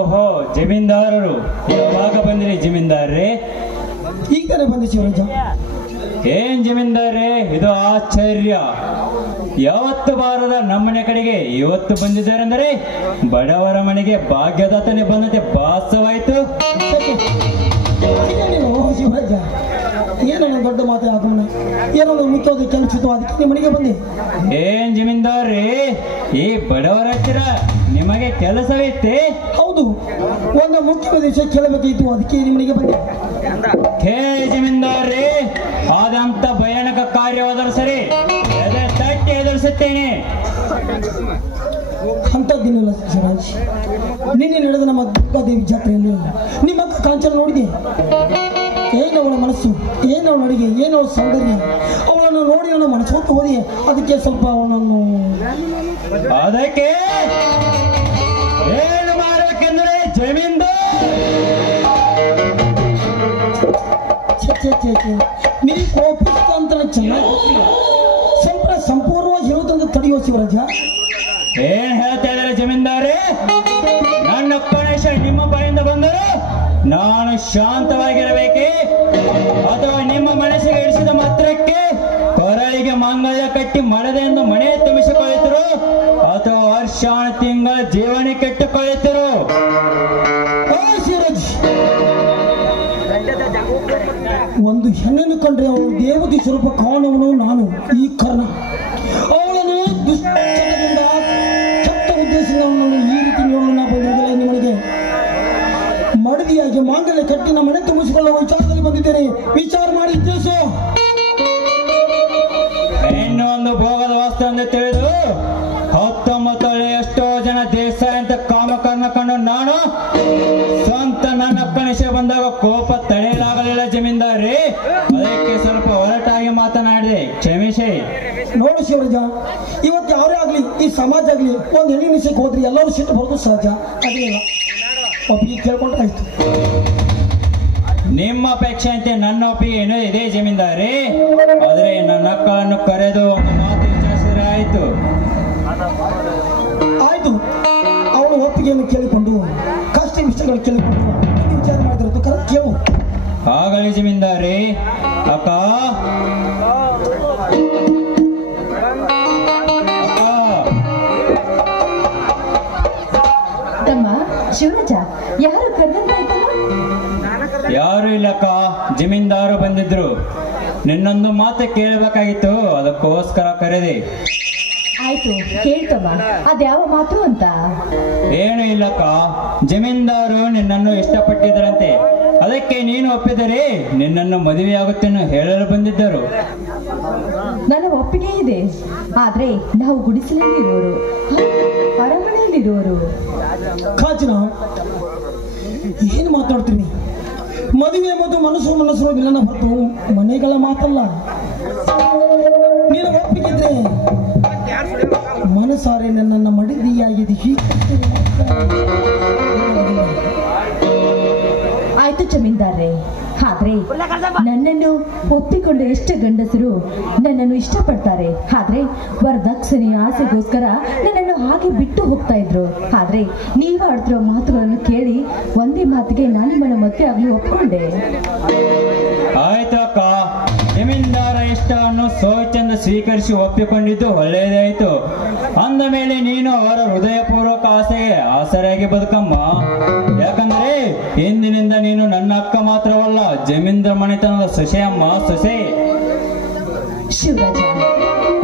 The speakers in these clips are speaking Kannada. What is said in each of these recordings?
ಓಹೋ, ಜಮೀನ್ದಾರರು ಯಾವಾಗ ಬಂದ್ರಿ ಜಮೀನ್ದಾರ್ರೆ? ಈಗಲೇ ಬಂದೆ ಶಿವರಾಜ. ಏನ್ ಜಮೀನ್ದಾರ್ರೆ, ಇದು ಆಶ್ಚರ್ಯ. ಯಾವತ್ತು ಬಾರದ ನಮ್ಮನೆ ಕಡೆಗೆ ಇವತ್ತು ಬಂದಿದ್ದಾರೆಂದರೆ ಬಡವರ ಮನೆಗೆ ಭಾಗ್ಯದಾತನೇ ಬಂದಂತೆ ಭಾಸವಾಯ್ತು. ಶಿವರಾಜ, ಏನೋ ದೊಡ್ಡ ಮಾತೆ ಆಗಮನ, ಏನೋ ಮುಖ್ಯವಾದ ಕೆಲಸ ಅದಕ್ಕೆ ನಿಮ್ಮ ಮನೆಗೆ ಬಂದೆ. ಏನ್ ಜಮೀನ್ದಾರ್ರೆ, ಈ ಬಡವರ ಹತ್ತಿರ ನಿಮಗೆ ಕೆಲಸವಿತ್ತೆ? ಹೌದು, ಒಂದು ಮುಖ್ಯವಾದ ವಿಷಯ ಕೇಳಬೇಕಿತ್ತು, ಅದಕ್ಕೆ ನಿಮ್ಮ ಮನೆಗೆ ಬಂದೆ. ಕೇಳಿ ಜಮೀನ್ದಾರ್ರೆ, ಆದಂತ ಭಯಾನಕ ಕಾರ್ಯವಾದರೂ ಸರಿ ಎದೆ ತಟ್ಟಿ ಎದುರಿಸುತ್ತೇನೆ. ಅಂಥದ್ದೇನಿಲ್ಲ ಶಿವರಾಜ್. ನಿನ್ನೆ ನಡೆದ ನಮ್ಮ ದುರ್ಗಾದೇವಿ ಜಾತ್ರೆಯಲ್ಲಿ ನಿಮ್ಮ ಅಕ್ಕ ಕಾಂಚನ ನೋಡಿದೆ. ಏನವಳ ಮನಸ್ಸು, ಏನವಳ ನಡಿಗೆ, ಏನವಳ ಸೌಂದರ್ಯ, ಅವಳನ್ನು ನೋಡಿ ನನ್ನ ಮನಸ್ಸು ಹೊತ್ತು ಹೋದಿ. ಅದಕ್ಕೆ ಸ್ವಲ್ಪ ಅವನನ್ನು ಅದಕ್ಕೆ ಏನು ಮಾಡಬೇಕೆಂದರೆ ಜಮೀನ್ದಾರ್ ನೀವು ಕೋಪಿಸ್ತ ಅಂತ ಚೆನ್ನಾಗಿ ಸಂಪೂರ್ಣವಾಗಿ ಹೇಳುವುದಂತ ತಡೆಯುವ ಶಿವರಾಜ. ಏನ್ ಹೇಳ್ತಾ ಇದ್ದಾರೆ ಜಮೀನ್ದಾರೆ? ನನ್ನ ಗಣೇಶ ನಿಮ್ಮ ಬಾಯಿಂದ ಬಂದರು ನಾನು ಶಾಂತವಾಗಿರಬೇಕೆ, ಅಥವಾ ನಿಮ್ಮ ಮನಸ್ಸಿಗೆ ಇಡಿಸಿದ ಮಾತ್ರಕ್ಕೆ ಕೊರಳಿಗೆ ಮಾಂಗಲ್ಯ ಕಟ್ಟಿ ಮಡದೆಂದು ಮನೆ ತುಂಬಿಸಿಕೊಳ್ಳುತ್ತಿರು, ಅಥವಾ ವರ್ಷಾಣ ತಿಂಗಳ ಜೀವನ ಕೆಟ್ಟುಕೊಳ್ಳುತ್ತಿರು? ಶಿವರಾಜ್, ಒಂದು ಹೆಣ್ಣನ್ನು ಕಂಡ್ರೆ ಅವಳು ದೇವತೆ ಸ್ವರೂಪ ಕಾಣುವನು ನಾನು ಈ ಕರ್ಣ. ಅವಳನ್ನು ದುಷ್ಟದಿಂದ ಕೆಟ್ಟ ಉದ್ದೇಶದಿಂದ ಅವನನ್ನು ಈ ರೀತಿ ನೋಡಲು ನಾ ಬಂದಿರಲಿಲ್ಲ. ನಿಮಗೆ ಮಡದಿಯಾಗಿ ಮಾಂಗಲ್ಯ ಕಟ್ಟಿ ನಮ್ಮ ಮನೆ ತುಂಬಿಸಿಕೊಳ್ಳುವ ವಿಚಾರದಲ್ಲಿ ಬಂದಿದ್ದೇನೆ. ವಿಚಾರ ಮಾಡಿ ತಿಳಿಸು. ಹೆಣ್ಣು ಒಂದು ಭೋಗದ ವಸ್ತು ಎಂದು ತಿಳಿದು 19 ಎಷ್ಟೋ ಜನ ದೇಶ ಅಂತ ಕಾಮಕರ್ಣ ಕಂಡು ನಾನು ಸ್ವಂತ ನನ್ನ ಕನಿಷ್ಠ ಬಂದಾಗ ಕೋಪ ತಡೆಯಲಾಗಲಿಲ್ಲ ಜಮೀನ್ದಾರ್ರೆ. ಅದಕ್ಕೆ ಸ್ವಲ್ಪ ಹೊರಟಾಗಿ ಮಾತನಾಡಿದೆ, ಕ್ಷಮಿಸಿ. ನೋಡು ಶಿವರಾಜ, ಇವತ್ತು ಯಾರೇ ಆಗ್ಲಿ, ಈ ಸಮಾಜ ಆಗ್ಲಿ, ಒಂದು ಹೆಣ್ಣಿನ ವಿಷಯಕ್ಕೆ ಹೋದ್ರಿ ಎಲ್ಲರೂ ಸಿಟ್ಟು ಬರೋದು ಸಹಜ. ಅದೇನಿಲ್ಲ, ಒಪ್ಪಿಗೆ ಕೇಳ್ಕೊಂಡ್ರೆ ಆಯ್ತು. ನಿಮ್ಮ ಅಪೇಕ್ಷೆ ಅಂತೆ ನನ್ನ ಒಪ್ಪಿಗೆ ಏನೋ ಇದೆ ಜಮೀನ್ದಾರಿ. ಆದ್ರೆ ನನ್ನ ಅಕ್ಕಳನ್ನು ಕರೆದು ಒಂದು ಮಾತು ವಿಚಾರಿಸಿದ್ರೆ ಆಯ್ತು. ಆಯ್ತು, ಅವಳ ಒಪ್ಪಿಗೆಯನ್ನು ಕೇಳಿಕೊಂಡು ಕಷ್ಟ ವಿಷಯಗಳು ಕೇಳಿಕೊಂಡು ವಿಚಾರ ಮಾಡಿದ್ರು ಕರೆಕ್ಟ್ ಕೇಳು. ಆಗಲಿ ಜಮೀನ್ದಾರಿ. ಅಕ್ಕ ಶಿವರಾಜ, ಯಾರು ಕರೆದಂತಾಯ್ತಲ್ಲ? ಯಾರು ಇಲ್ಲಕ್ಕ, ಜಮೀನ್ದಾರು ಬಂದಿದ್ರು. ನಿನ್ನೊಂದು ಮಾತು ಕೇಳಬೇಕಾಗಿತ್ತು, ಅದಕ್ಕೋಸ್ಕರ ಕರೆದೆ. ಆಯ್ತು, ಕೇಳ್ತಮ್ಮ, ಅದ್ಯಾವ ಮಾತು ಅಂತ? ಏನು ಇಲ್ಲಕ್ಕ, ಜಮೀನ್ದಾರು ನಿನ್ನನ್ನು ಇಷ್ಟಪಟ್ಟಿದ್ದರಂತೆ. ಅದಕ್ಕೆ ನೀನು ಒಪ್ಪಿದರೆ ನಿನ್ನನ್ನು ಮದುವೆಯಾಗುತ್ತೇನೆ ಹೇಳಲು ಬಂದಿದ್ದರು. ನನ್ನ ಒಪ್ಪಿಗೆ ಇದೆ, ಆದ್ರೆ ನಾವು ಗುಡಿಸಲಲ್ಲಿರೋರು, ಅರಮನೆಯಲ್ಲಿರೋರು. ಕಾಂಚನ, ಏನು ಮಾತಾಡ್ತೀನಿ? ಮದುವೆ ಮತ್ತು ಮನಸ್ಸು ವಿಲನ ಹೊರತು ಮನೆಗಳ ಮಾತಲ್ಲ. ನೀನು ಒಪ್ಪಿಗಿದ್ರೆ ಮನಸಾರೆ ನನ್ನ ಮಡಿದಿಯಾಗಿದೆ. ಆಯ್ತು ಜಮೀನ್ದಾರ್ರೆ, ಆದ್ರೆ ನನ್ನನ್ನು ಒಪ್ಪಿಕೊಂಡು ಎಷ್ಟು ಗಂಡಸರು ನನ್ನನ್ನು ಇಷ್ಟಪಡ್ತಾರೆ. ಆದ್ರೆ ವರದಕ್ಷಿಣೆಯ ಆಸೆಗೋಸ್ಕರ ನನ್ನನ್ನು ಹಾಗೆ ಬಿಟ್ಟು ಹೋಗ್ತಾ ಇದ್ರು. ಆದ್ರೆ ನೀವು ಆಡ್ತಿರೋ ಮಾತುಗಳನ್ನು ಕೇಳಿ ಒಂದೇ ಮಾತಿಗೆ ನಾನು ನಿಮ್ಮನ್ನ ಮದುವೆ ಆಗಲು ಒಪ್ಕೊಂಡೆ. ಆಯ್ತು ಅಕ್ಕ, ಜಮೀನ್ದಾರ ಇಷ್ಟವನ್ನು ಸೋಚೆಂದು ಸ್ವೀಕರಿಸಿ ಒಪ್ಪಿಕೊಂಡಿದ್ದು ಒಳ್ಳೆಯದಾಯ್ತು. ಅಂದ ಮೇಲೆ ನೀನು ಅವರ ಹೃದಯಪೂರ್ವಕ ಆಸೆಗೆ ಆಸರೆಯಾಗಿ ಬದುಕಮ್ಮ. ಯಾಕಂದ್ರೆ ಇಂದಿನಿಂದ ನೀನು ನನ್ನ ಅಕ್ಕ ಮಾತ್ರವಲ್ಲ, ಜಮೀನ್ದಾರ ಮನೆತನದ ಸೊಸೆಯಮ್ಮ, ಸೊಸೆ. ಶಿವರಾಜ,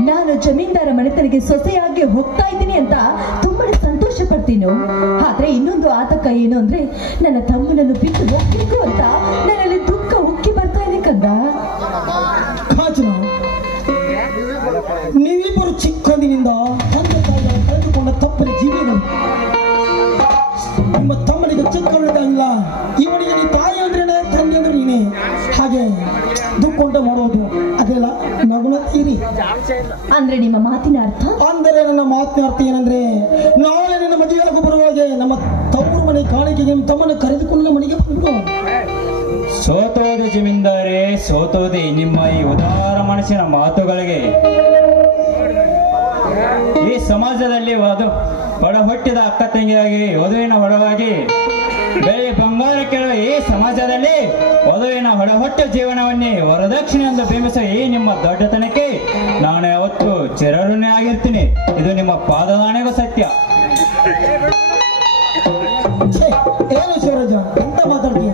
ನಾನು ಜಮೀನ್ದಾರ ಮನೆತನಕ್ಕೆ ಸೊಸೆಯಾಗಿ ಹೋಗ್ತಾ ಇದ್ದೀನಿ ಅಂತ ತುಂಬಾ ಸಂತೋಷ ಪಡ್ತೀನಿ. ಆದ್ರೆ ಇನ್ನೊಂದು ಆತಂಕ ಏನು ಅಂದ್ರೆ ನನ್ನ ತಮ್ಮನನ್ನು ಬಿಟ್ಟು ಹೋಗ್ಬೇಕು ಅಂತ ನನ್ನಲ್ಲಿ ದುಃಖ ಉಕ್ಕಿ ಬರ್ತಾ ಇದೆ ಕಂದ. ಕಾಂಚನ, ನೀವಿಬ್ಬರು ಚಿಕ್ಕಂದಿನಿಂದ ತಂದೆ ತಾಯಿಗಳನ್ನು ಕಳೆದುಕೊಂಡ ತಪ್ಪನ ಜೀವಿಗಳು. ನಿಮ್ಮ ತಮ್ಮನಿಗೆ ಚಿಕ್ಕವಳಿಲ್ಲ, ಇವನಿಗೆ ನೀ ತಾಯಿ ಅಂದ್ರೆ ತಂದೆ ಅಂದ್ರೆ ನೀನೇ. ಹಾಗೆ ದುಃಖ ಉಂಟು ಮಾಡೋದು ಅದೆಲ್ಲ ನಗುನ ತೀರಿ. ಅಂದ್ರೆ ನಿಮ್ಮ ಮಾತಿನ ಅರ್ಥ? ಅಂದರೆ ನನ್ನ ಮಾತಿನ ಅರ್ಥ ಏನಂದ್ರೆ, ನಾಳೆ ನಿನ್ನ ಮದುವೆಯಾಗಿ ಬರುವಾಗೆ ನಮ್ಮ ತವರು ಮನೆ ಕಾಣಿಕೆಗೆ ನಿಮ್ಮ ತಮ್ಮನ ಕರೆದುಕೊಂಡು ಮನೆಗೆ ಬಂದು. ಸೋತೋದೆ ಜಮೀನ್ದಾರೆ, ಸೋತೋದೆ ನಿಮ್ಮ ಈ ಉದಾರ ಮನಸ್ಸಿನ ಮಾತುಗಳಿಗೆ. ಈ ಸಮಾಜದಲ್ಲಿ ಒಡ ಹುಟ್ಟಿದ ಅಕ್ಕ ತಂಗಿಯಾಗಿ ವಧುವಿನ ಒಡವಾಗಿ ಕೇಳುವ ಈ ಸಮಾಜದಲ್ಲಿ ವಧುವಿನ ಹೊಡಹೊಟ್ಟ ಜೀವನವನ್ನೇ ವರದಕ್ಷಿಣೆಯಿಂದ ಬಿಂಬಿಸುವ ಈ ನಿಮ್ಮ ದೊಡ್ಡತನಕ್ಕೆ ನಾನು ಯಾವತ್ತೂ ಚಿರಋಣಿ ಆಗಿರ್ತೀನಿ. ಇದು ನಿಮ್ಮ ಪಾದದಾಣೆಗೂ ಸತ್ಯ. ಏನು ಶಿವರಾಜ ಎಂತ ಮಾತಾಡ್ತೀಯ?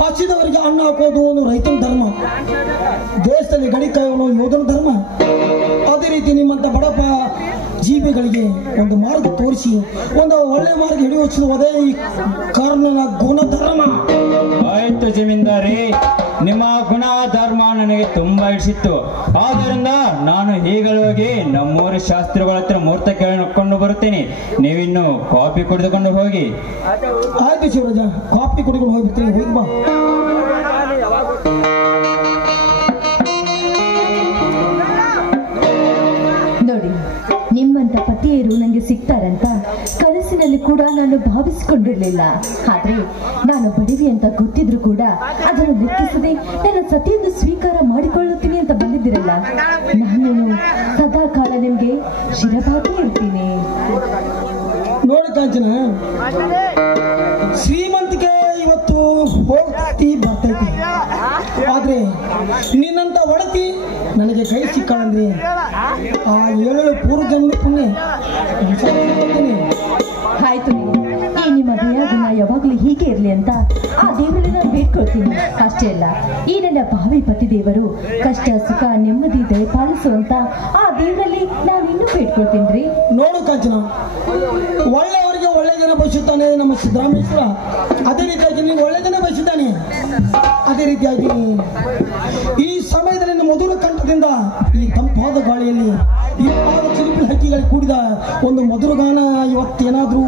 ಹಸಿದವರಿಗೆ ಅನ್ನ ಹಾಕೋದು ಒಂದು ರೈತನ ಧರ್ಮ, ದೇಶದಲ್ಲಿ ಗಡಿ ಕಾಯುವನು ಯೋಧನ ಧರ್ಮ. ಅದೇ ರೀತಿ ನಿಮ್ಮಂತ ಬಡಪ ಜೀವಿಗಳಿಗೆ ಒಂದು ಮಾರ್ಗ ತೋರಿಸಿ ಒಂದು ಒಳ್ಳೆ ಮಾರ್ಗ ಹಿಡಿಯುವುದೇ ಈ ಕರ್ಣನ ಗುಣಧರ್ಮ. ಆಯ್ತು ಜಮೀನ್ದಾರಿ, ನಿಮ್ಮ ಗುಣ ಧರ್ಮ ನನಗೆ ತುಂಬಾ ಇಡಿಸಿತ್ತು. ಆದ್ದರಿಂದ ನಾನು ಈಗಲೇ ಹೋಗಿ ನಮ್ಮೂರ ಶಾಸ್ತ್ರಿಗಳ ಹತ್ರ ಮುಹೂರ್ತ ಕೇಳಿಕೊಂಡು ಬರುತ್ತೇನೆ. ನೀವಿನ್ನು ಕಾಫಿ ಕುಡಿದುಕೊಂಡು ಹೋಗಿ. ಆಯ್ತು ಶಿವರಾಜ, ಕಾಫಿ ಕುಡಿಕೊಂಡು ಹೋಗ್ಬಿಡ್ತೀನಿ, ಹೋಗಿ ಬಾ. ನೋಡಿ, ನಿಮ್ಮಂತ ಪತಿಯರು ನನಗೆ ಸಿಗ್ತಾರಂತ ಕನಸಿನಲ್ಲಿ ಕೂಡ ನಾನು ಭಾವಿಸಿಕೊಂಡಿರ್ಲಿಲ್ಲ. ಆದ್ರೆ ನಾನು ಬಡವಿ ಅಂತ ಗೊತ್ತಿದ್ರು ಕೂಡ ಅದನ್ನು ಲೆಕ್ಕಿಸದೆ ನನ್ನ ಸತಿಯನ್ನು ಸ್ವೀಕಾರ ಮಾಡಿಕೊಳ್ಳುತ್ತೀನಿ ಅಂತ ಬಂದಿದ್ದೀರಲ್ಲ, ನಾನು ಸದಾ ಕಾಲ ನಿಮ್ಗೆ ಶಿರಬಾಗಿ ಇರ್ತೀನಿ. ನೋಡಿ ಕಾಂಚನ, ಶ್ರೀಮಂತಿಕೆ ಇವತ್ತು ಹೋಗ್ತಿ ಬರ್ತೈತಿ, ಆದ್ರೆ ನಿನ್ನಂತ ಒಡತಿ ನನಗೆ ಕೈ ಸಿಕ್ಕಾಳಂದ್ರೆ ಆ 7 ಪೂರ್ವ ಜನ್ಮ ಪುಣ್ಯ. ಆಯ್ತು, ಈ ನಿಮ್ಮ ದಯಾಗುಣ ಯಾವಾಗ್ಲೂ ಹೀಗೆ ಇರ್ಲಿ ಅಂತ ಆ ದೇವರಲ್ಲಿ ನಾನು ಬೇಡ್ಕೊಳ್ತೀನಿ. ಅಷ್ಟೇ ಅಲ್ಲ, ಈ ನನ್ನ ಭಾವಿ ಪತಿ ದೇವರು ಕಷ್ಟ ಸುಖ ನೆಮ್ಮದಿ ದಯಪಾಲಿಸುವಂತ ಆ ದೇವರಲ್ಲಿ ನಾನು ಇನ್ನೂ ಬೇಡ್ಕೊಳ್ತೀನಿ. ನೋಡು ಕಾಂಚನ, ಒಳ್ಳೆಯವರಿಗೆ ಒಳ್ಳೆ ಜನ ಬಯಸುತ್ತಾನೆ ನಮ್ಮ ಸಿದ್ದರಾಮೇಶ್ವರ. ಅದೇ ರೀತಿಯಾಗಿ ನೀವು ಒಳ್ಳೆ ಜನ ಬಯಸಿದ್ದಾನೆ. ಅದೇ ರೀತಿಯಾಗಿ ಈ ಸಮಯದಲ್ಲಿ ನಮ್ಮ ಮಧುರ ಕಂಠದಿಂದ ಈ ತಂಪಾದ ಗಾಳಿಯಲ್ಲಿ ಈ ಪಾದ ಚಿಲಿಪಿ ಹಕ್ಕಿಗಳಿಗೆ ಕೂಡಿದ ಒಂದು ಮಧುರ ಗಾನ ಇವತ್ತೇನಾದ್ರೂ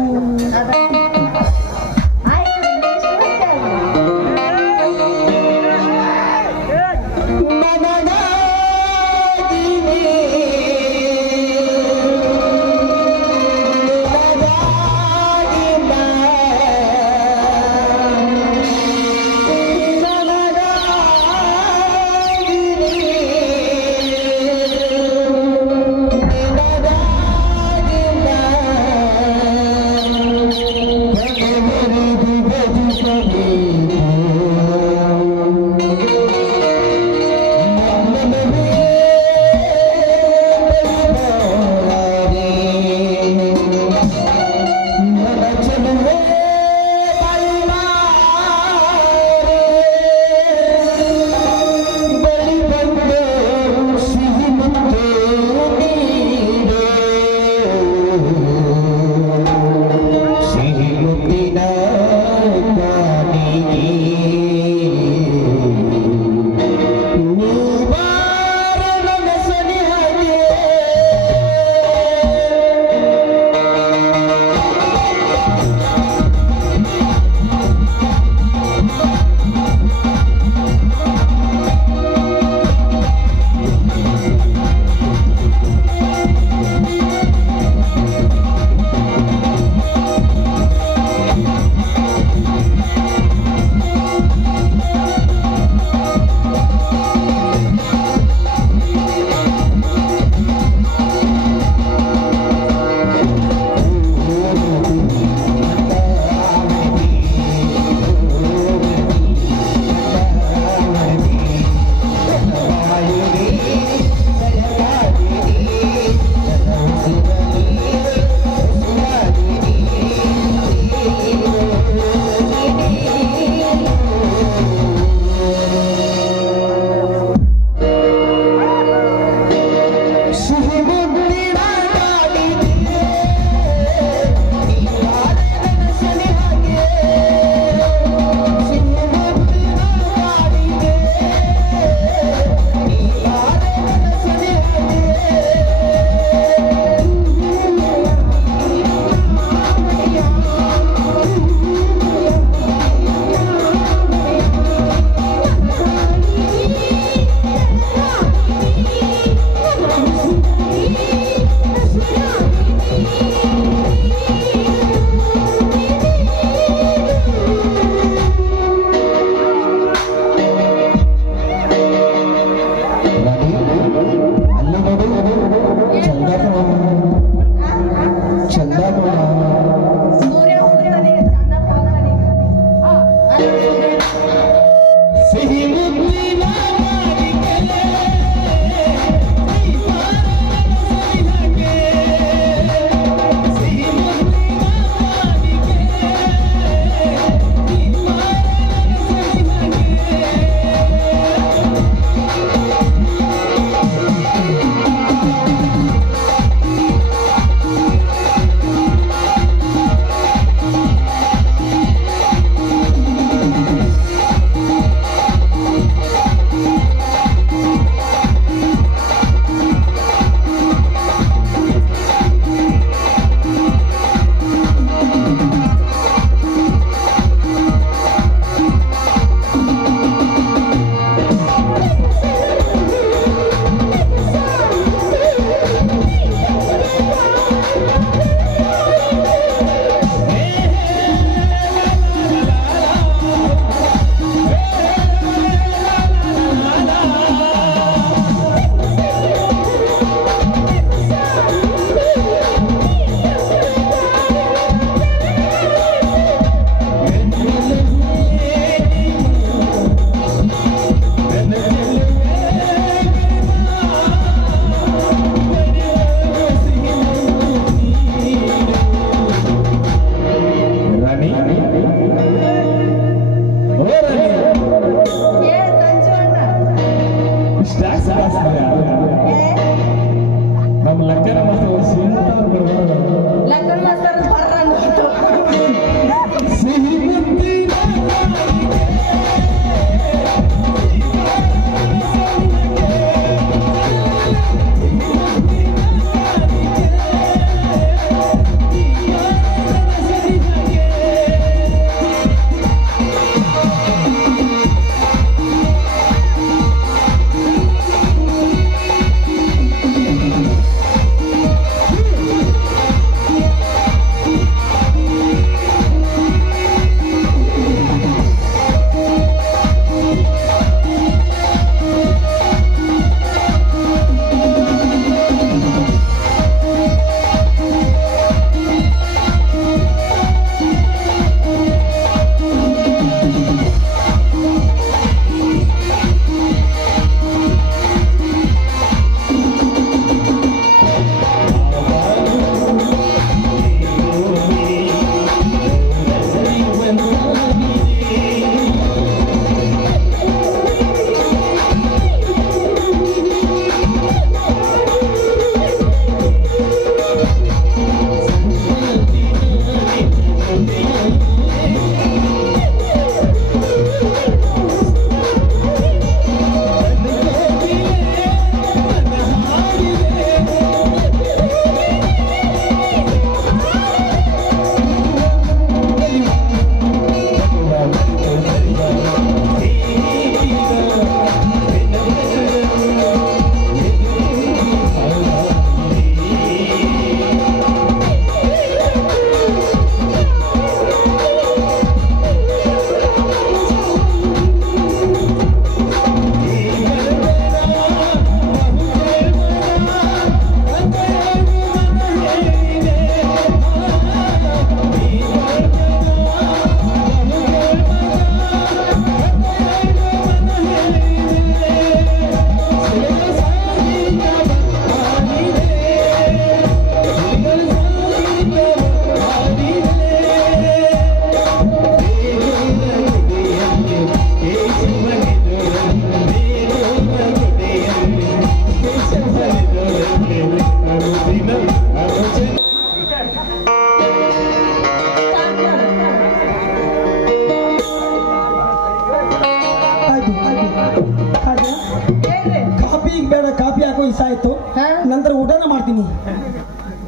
ಬೇಡ, ಕಾಫಿ ಹಾಕೋ ಇಷ್ಟ ಆಯ್ತು. ಹಾ? ನಂತರ ಊಟನ ಮಾಡ್ತೀನಿ.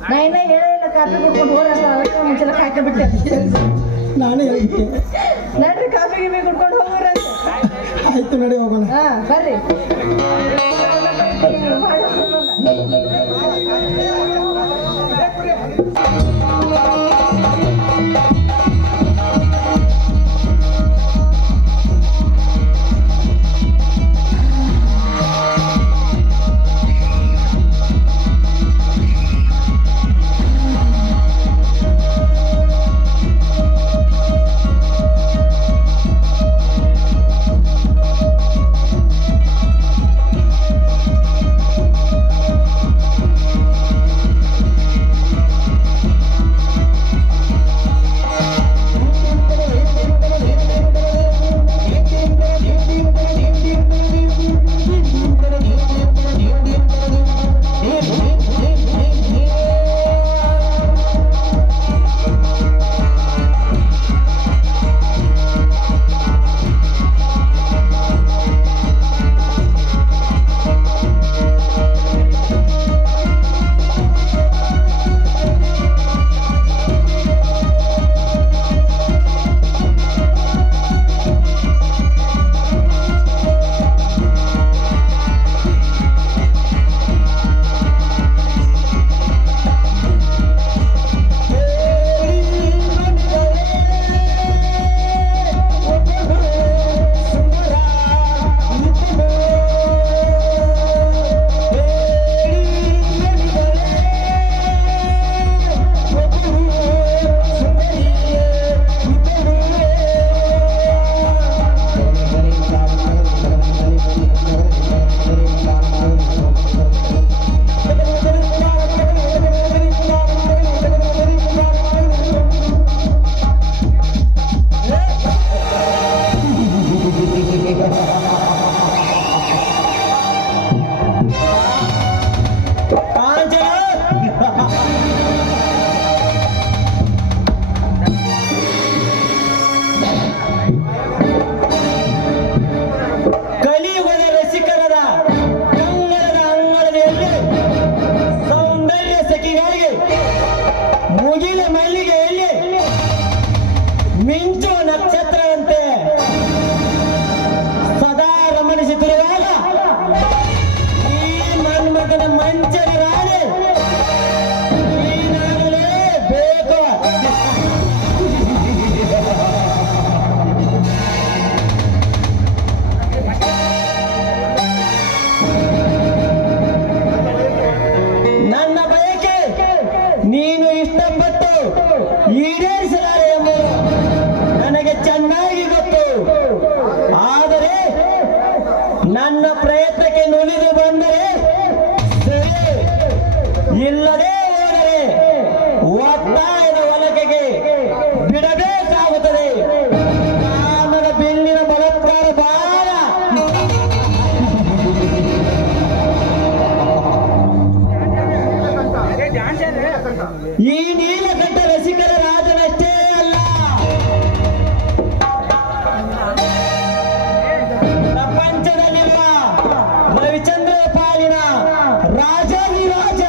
ನಾ ಇನ್ನ ಹೇಳಿಲ್ಲ ಕಾಫಿ ಕುಡ್ಕೊಂಡು ಹೋರ ಮುಂಚೆಲ್ಲ ಹಾಕಿಬಿಟ್ಟೆ. ನಾನೇ ಹೇಳ್ಬಿಟ್ಟೆ. ನಡ್ರಿ ಕಾಫಿ ಗಿಫಿ ಕುಡ್ಕೊಂಡು ಹೋಗೋರ. ಆಯ್ತು, ನಡಿ ಹೋಗೋಣ. ಹಾ ಬರ್ರಿ. ನನ್ನ ಪ್ರಯತ್ನಕ್ಕೆ ನುಲಿದು ಬಂದರೆ ಇಲ್ಲದೆ ಹೋದರೆ ಒತ್ತಾಯದ ಒಲಕೆಗೆ ಬಿಡಬೇಕಾಗುತ್ತದೆ. ಕಾಮನ ಬಿಲ್ಲಿನ ಬಲತ್ಕಾರ ಬಾಳ ಈ ನೀಲಕಂಠ ರಸಿಕರ ರಾಜನಷ್ಟೇ ಅಲ್ಲ, ಪ್ರಪಂಚದಲ್ಲಿರುವ ರವಿಚಂದ್ರ ಪಾಲಿನ ರಾಜಾಧಿರಾಜ.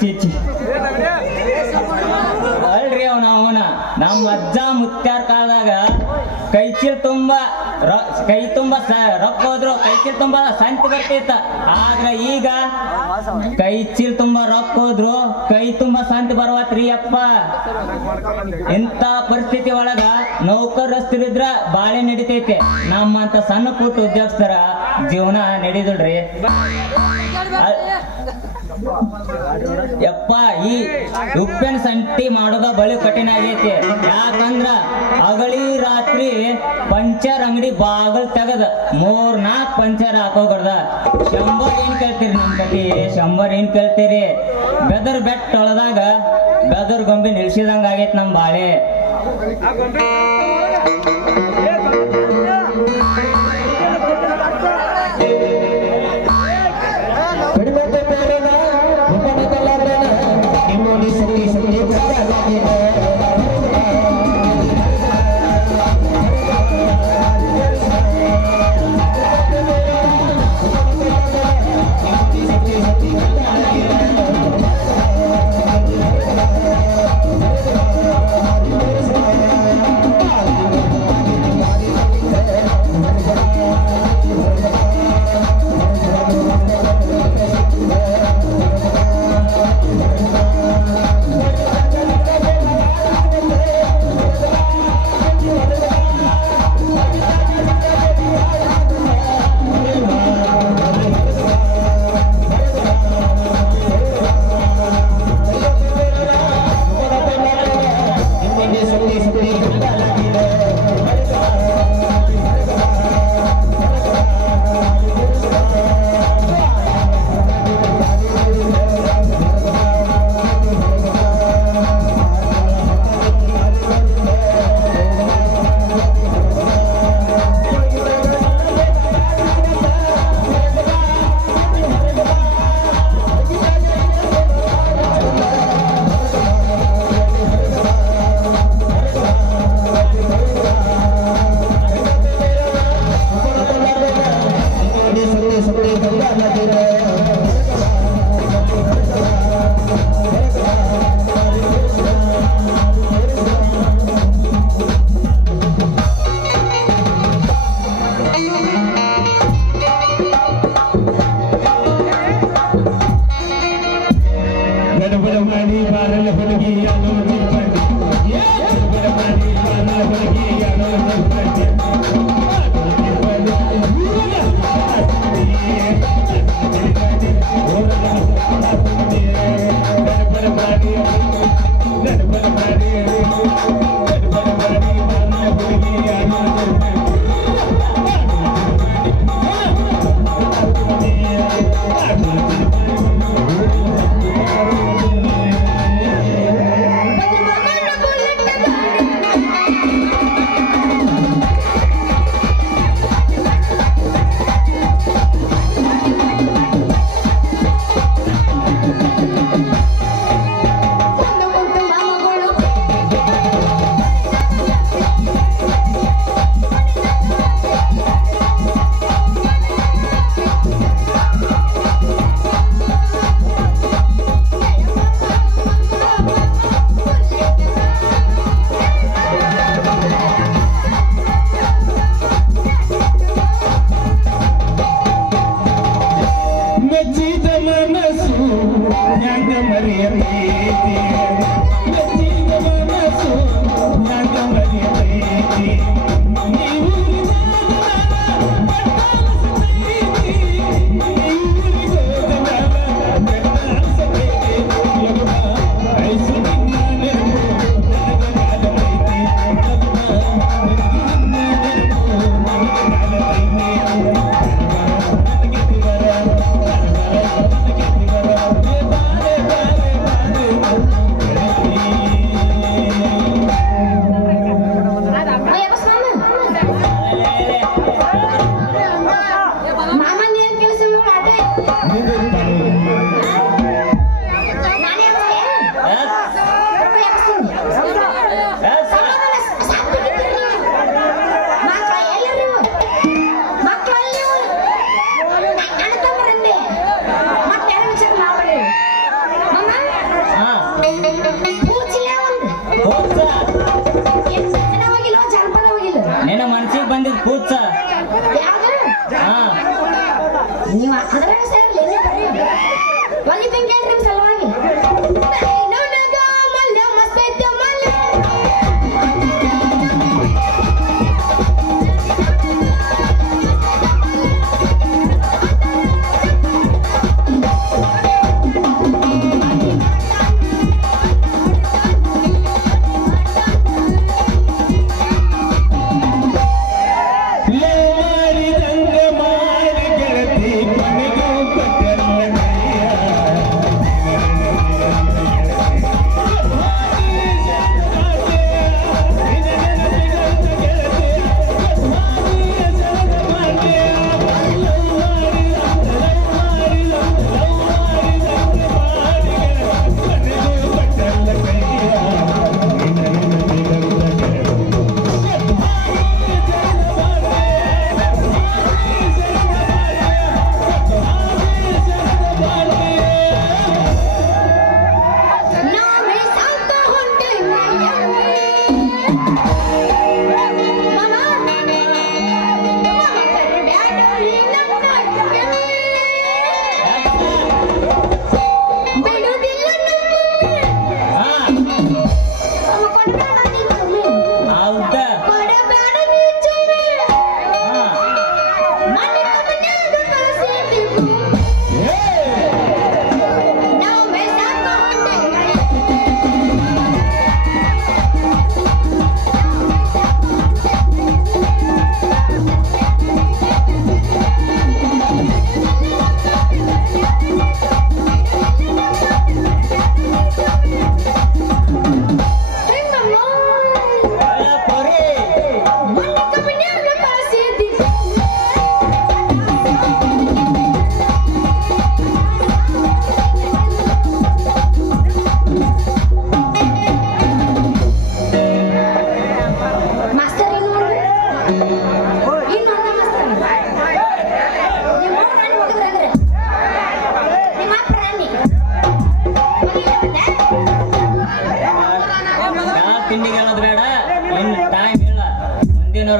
ಚಿ ಚಿ ಅಲ್ರಿ ಅವನ ನಮ್ಮ ಅಜ್ಜ ಮುತ್ಯಾರ ಕಾಲದಾಗ ಕೈ ತುಂಬಾ ರೊಕ್ಕ ಹೋದ್ರು ಕೈ ಚೀಲ ತುಂಬಾ ಸಂತಿ ಬರ್ತಿತ್ತ. ಆದ್ರೆ ಈಗ ಕೈ ಚೀಲ ತುಂಬಾ ರೊಕ್ಕ ಹೋದ್ರು ಕೈ ತುಂಬಾ ಸಂತಿ ಬರವತ್ರಿ ಅಪ್ಪ. ಇಂತ ಪರಿಸ್ಥಿತಿ ಒಳಗ ನೌಕರಸ್ಥರಿದ್ರ ಬಾಳೆ ನಡಿತೈತೆ. ನಮ್ಮಂತ ಸಣ್ಣ ಪುಟ್ಟ ಉದ್ಯೋಗಸ್ಥರ ಜೀವನ ನಡೀದಲ್ರಿ. ಯಪ್ಪ ಈ ಉಪ್ಪಿನ ಸಂಟಿ ಮಾಡೋದ ಬಳಿ ಕಠಿಣ ಆಗೈತಿ. ಯಾಕಂದ್ರ ಅಗಳಿ ರಾತ್ರಿ ಪಂಚರ್ ಅಂಗಡಿ ಬಾಗಲ್ ತೆಗದ 3-4 ಪಂಚರ್ ಹಾಕೋಗಡ್ದ. 100 ಏನ್ ಕೇಳ್ತೀರಿ ನಮ್ ಕತಿ? 100 ಏನ್ ಕೇಳ್ತೀರಿ? ಬೆದರ್ ಬೆಟ್ಟ ಒಳದಾಗ ಬೆದರ್ ಗೊಂಬೆ ನಿಲ್ಸಿದಂಗ ಆಗೈತಿ ನಮ್ ಬಾಳೆ.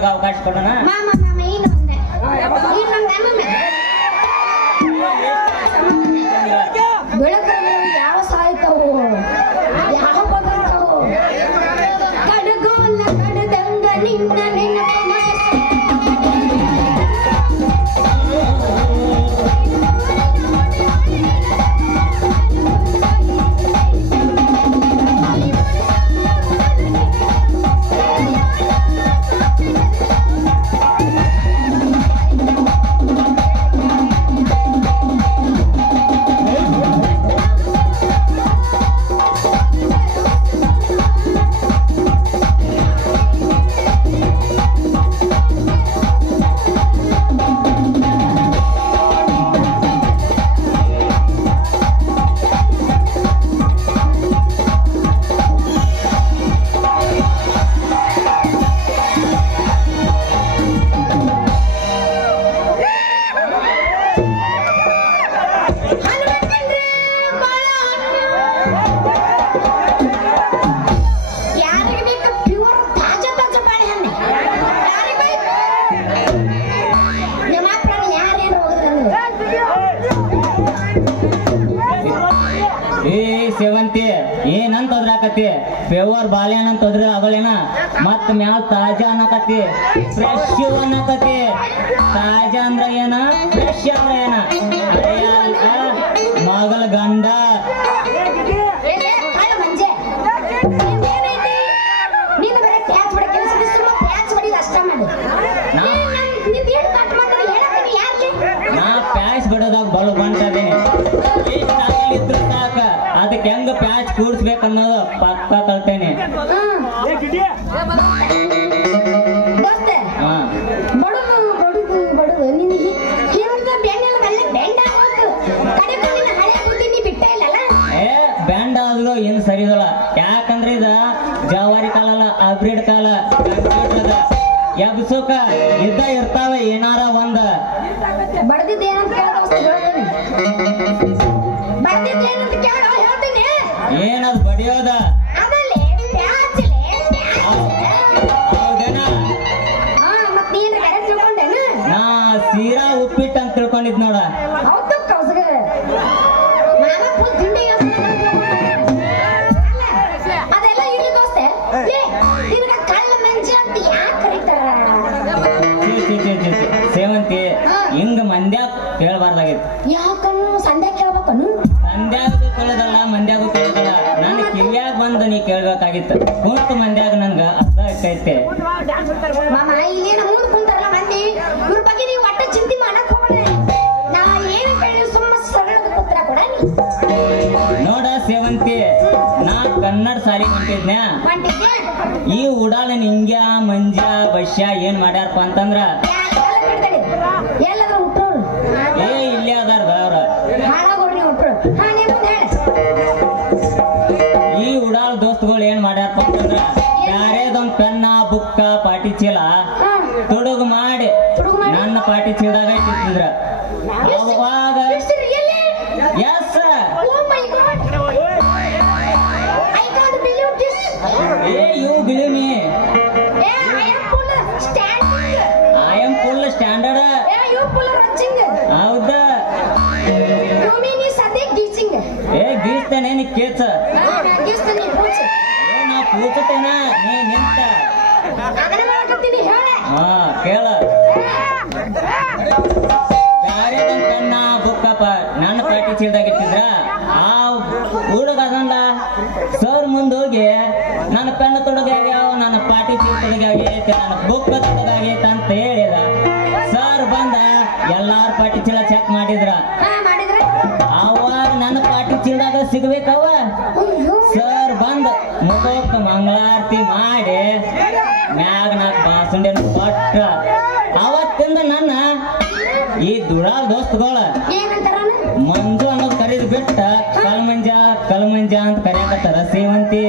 ಅವಕಾಶ ಕೊಡೋಣ. ಬೆಳಕಲ್ಲಿ ಯಾವ ಸಾಯ್ತಾವು ಯಾವ ಬದುಕ್ತಾವು ಕಡಗೋಲ ಕಡದಂಗ ನಿನ್ನ ನೆನಪು ಸೇವಂತಿ ಏನಂತ ಅದ್ರಾಕತಿ ಪೇವರ್ ಬಾಳೆಹಣ್ಣ ಅಂತ ಅದ್ರ ಆಗಲೇನ ಮತ್ ಮ್ಯಾಲ ತಾಜಾ ಅನ್ನಕತಿ ಫ್ರೆಶ್ ಅನ್ನಕತಿ ತಾಜಾ ಅಂದ್ರ ಏನ ಫ್ರೆಶ್ ಅಂದ್ರ ಏನ ಮಗಳ ಗಂಡ ನಾ ಪ್ಯಾಚ್ ಬಿಡೋದಾಗ ಬಲು ಬಂಟದೇನಿ ಇದ್ರು ಸಾಕ ಅದಕ್ಕೆ ಹೆಂಗ ಪ್ಯಾಚ್ ಕೂಡ್ಸ್ಬೇಕನ್ನೋದು ಪಕ್ಕ ಕಲ್ತೇನೆ. ಬ್ಯಾಂಡ್ ಆದ್ರೂ ಏನು ಸರಿ ಇರಲ್ಲ ಯಾಕಂದ್ರೆ ಇದ ಜವಾರಿ ಕಾಲ ಅಲ್ಲ ಹೈಬ್ರಿಡ್ ಕಾಲ ಕಂಪ್ಯೂಟರ್ ಎಬ್ಸೋಕ ಇದ್ದ ಇರ್ತಾವ ಏನಾರ ಒಂದ ಏನದು ಬಡಿಯೋದ ನಾ ಸೀರಾ ಉಪ್ಪಿಟ್ಟು ಅಂತ ತಿಳ್ಕೊಂಡಿದ್ ನೋಡ ಲೇ, ನಿನಗ ಕಳ್ಳ ಮಂಜ ಅಂತ ಯಾಕೆ ಕರೀತಾರ? ಸೇವಂತಿ ಹಿಂಗ ಮಂದ್ಯಾಗ ಕೇಳಬಾರ್ದಾಗಿತ್ತು. ಯಾಕನ್ನು ಸಂಧ್ಯಾ ಕೇಳ್ಬೇಕನ್ನು? ಸಂಧ್ಯಾಗ ಕೇಳೋದಲ್ಲ, ಮಂದ್ಯಾಗೂ ಕೇಳೋದಲ್ಲ. ನಾನು ಕಿವ್ಯಾಗ ಬಂದು ನೀ ಕೇಳ್ಬೇಕಾಗಿತ್ತು. ಕುಂತು ಮಂದ್ಯಾಗ ನನ್ಗ ಅರ್ಥ ಆಗ್ತೈತೆ. ಮಾಮ ಇಲ್ಲೇನ ಮುಂದ್ ಕುಂತಾರಲ್ಲ ಮಂದಿ, ಇವ್ರ ಬಗ್ಗೆ ನೀವು ಒಟ್ಟ ಚಿಂತೆ ಮಾಡಕ್ ಹೋಗ್ಬೇಡ. ನಾ ಏನು ಕೇಳಿ ಸುಮ್ಮ ಸರಳ ಉತ್ತರ ಕೊಡ ನೀ. ನೋಡ ಸೇವಂತಿ, ನಾ ಕನ್ನಡ ಸಾಲಿ ಹೊಂಟಿದ್ನ್ಯಾ. ಹೊಂಟಿದ್ದೆ? ಈ ಉಡಾಳ ನಿಂಗ್ಯ ಮಂಜ ಬಶ್ಯ ಏನ್ ಮಾಡ್ಯಾರಪ್ಪ ಅಂತಂದ್ರ ಎಲ್ಲಾದ್ರೂ ಹುಟ್ಟೋರು ಏ ಇಲ್ಲೇ ಅದಾರ ಅವ್ರ ಹಾಳಾಗೋಡ್ರಿ ಹುಟ್ಟರು. ಹಾ ನೀ ಮುಂದೆ ಹೇಳ. ಈ ಉಡಾಳ ದೋಸ್ತಗಳು ಏನ್ ಮಾಡ್ಯಾರಪ್ಪ ಅಂತಂದ್ರ ಬ್ಯಾರೇದೊಂದ್ ಪೆನ್ನ ಬುಕ್ಕ ಪಾಟಿ ಚೀಲ ತುಡುಗು ಮಾಡಿ ನನ್ನ ಪಾಟಿ ಚೀಲದಾಗ ಇಟ್ಟಿದ್ರ. ಅವಾಗ ಎಸ್ ಏ you believe me, I am full standard. ಹೌದಾ? ಏ ಗೀಸ್ತೇನೆ ನೀ ಕೇಚ. ಏ ನಾ ಕೂಚತೇನ ನೀ ನಿಂತ. ಹಾ ಕೇಳ. ಬ್ಯಾರೆ ಕಣ್ಣ ಬುಕ್ಕಪ್ಪ ನನ್ನ ಪಾಟಿ ಚೀಲದಾಗ ಇಟ್ಟಿದ್ರ. ಆ ಹುಡುಗ ಅದಲ್ಲ ಸರ್ ಮುಂದೋಗಿ ನನ್ನ ಪೆನ್ನ ತೊಡಗಾಗ್ಯಾವ, ನನ್ನ ಪಾಟಿ ಚೀಲ ತೊಡಗಾಗೈತೆ, ನನ್ನ ಬುಕ್ಕ ತೊಡಗಾಗೈತೆ ಅಂತ ಹೇಳಿದ. ಸರ್ ಬಂದ ಎಲ್ಲಾರ ಪಾಟಿ ಚೀಲ ಚೆಕ್ ಮಾಡಿದ್ರ. ಅವಾಗ ನನ್ನ ಪಾಟಿ ಚೀಲದಾಗ ಸಿಗ್ಬೇಕವ. ಸರ್ ಬಂದ್ ಮುಖಕ್ಕ ಮಂಗಳಾರತಿ ಮಾಡಿ ಮ್ಯಾಗ ನಾಲ್ಕು ಬಾಸುಂಡೆ ಕೊಟ್ಟ. ಅವತ್ತಿಂದ ನನ್ನ ಈ ದುಡಾಳ ದೋಸ್ತಗಳ ಮಂಜು ಅನ್ನೋದು ಕರೀದ್ ಬಿಟ್ಟ ಕಲ್ಮಂಜ ಕಲ್ಮಂಜ ಅಂತ ಕರೆಯಕತ್ತಾರ. ಸೇವಂತಿ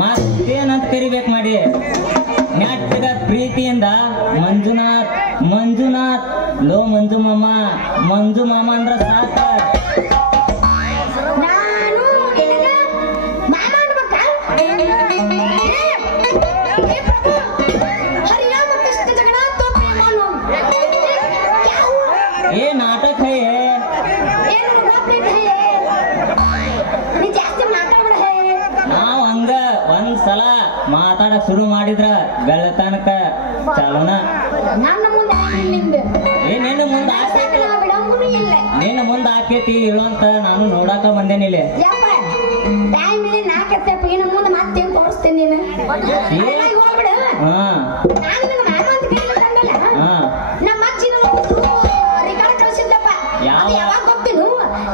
ಮತ್ತೇನಂತ ಕರಿಬೇಕು ಮಾಡಿ ನೆಟ್ಟಗ ಪ್ರೀತಿಯಿಂದ ಮಂಜುನಾಥ್ ಮಂಜುನಾಥ್ ಲೋ ಮಂಜು ಮಾಮ, ಮಂಜು ಮಾಮ ಅಂದ್ರ ಸಾಕ. ಏ ನಾಟಕ ನಾವ್ ಹಂಗ ಒಂದ್ಸಲ ಮಾತಾಡಕ್ ಶುರು ಮಾಡಿದ್ರ ಬೆಳತನಕ ಚಾಲೋನ. ನಿನ್ನ ಮುಂದ ನಿನ್ನ ಮುಂದ ಆಕೇತಿ ಇಲ್ಲಂತ ನಾನು ನೋಡಾಕ ಬಂದೇನಿಲ್ಲ.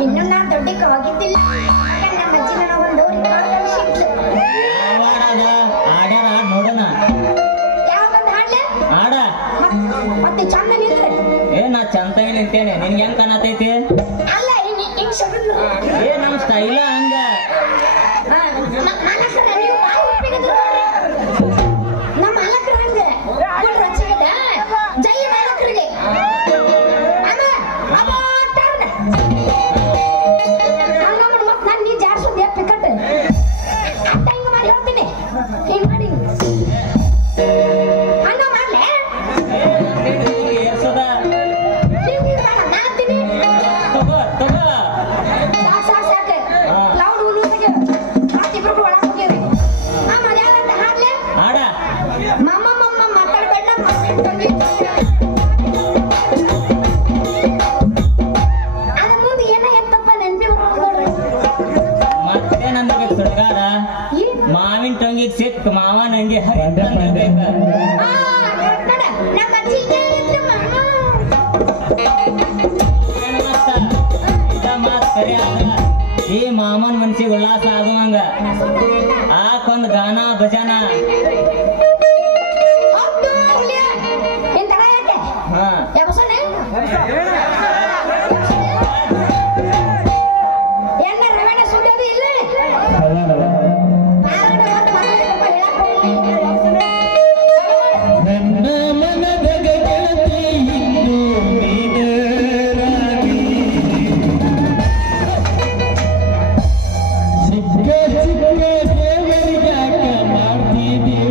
ಇನ್ನು ನಾ ದೊಡ್ಡಕ್ಕಾಗಿದ್ದಿಲ್ಲ. ನೋಡೋಣ ಆಡ ಮತ್ತೆ ಚಂದ ನಿಲ್ರಿ. ಏ ನಾ ಚಂದಾಗಿ ನಿಂತೇನೆ, ನಿನ್ಗೆ ಹೆಂಗ್ ಕಾಣತೈತಿ? ಅಲ್ಲ ಏ ನಮ್ ಸ್ಟೈಲ ಹಂಗ. ನಮ್ಮ ಮಾಲಕರ ಹಂಗ ಜೈ ಮಾಲಕರಿಗೆ ನಾನು ನೀ ಜಾಡ್ಸೋದು ಪಿಕಟ್ ಅಂತ ಹಿಂಗ ಮಾಡಿ ಹೇಳ್ತೀನಿ. ಹಿಂಗ ಮಾಡಿ ಹಂಗ ಮಾಡ್ಲೆ ಸಾಕು ಕ್ಲೌಡ್ ಪ್ರತಿಯೊಬ್ಬರು ಒಳಗೆ ಹೋಗ್ಯವಿ. ಮರ್ಯಾದಂತ ಹಾಡ್ಲೆ ಮಮ್ಮ ಮಮ್ಮ ಮಾತಾಡ್ಬೇಡ. ಅದ ಮುಂದೆ ಏನ ಎತ್ತಪ್ಪ ನೆನಪಿ ಬರೋದು ಮತ್ತೆ ನಂಗೆ ಸುಡ್ಗಾಡ ಮಾವಿನ ಟೊಂಗಿಗೆ ಸಿಕ್ ಮಾವ ನಂಗೆ ಹರಿಬೇಕ. ಈ ಮಾಮನ್ ಮನ್ಸಿಗೆ ಉಲ್ಲಾಸ ಆಗುವಂಗ ಆಕೊಂದ್ ಗಾನ ಭಜನ. ಹಾ ಸಿಕ್ಕ ಸಿಕ್ಕ ದೇವರಿಗಾಕ ಮಾಡ್ತಿದ್ದೀವಿ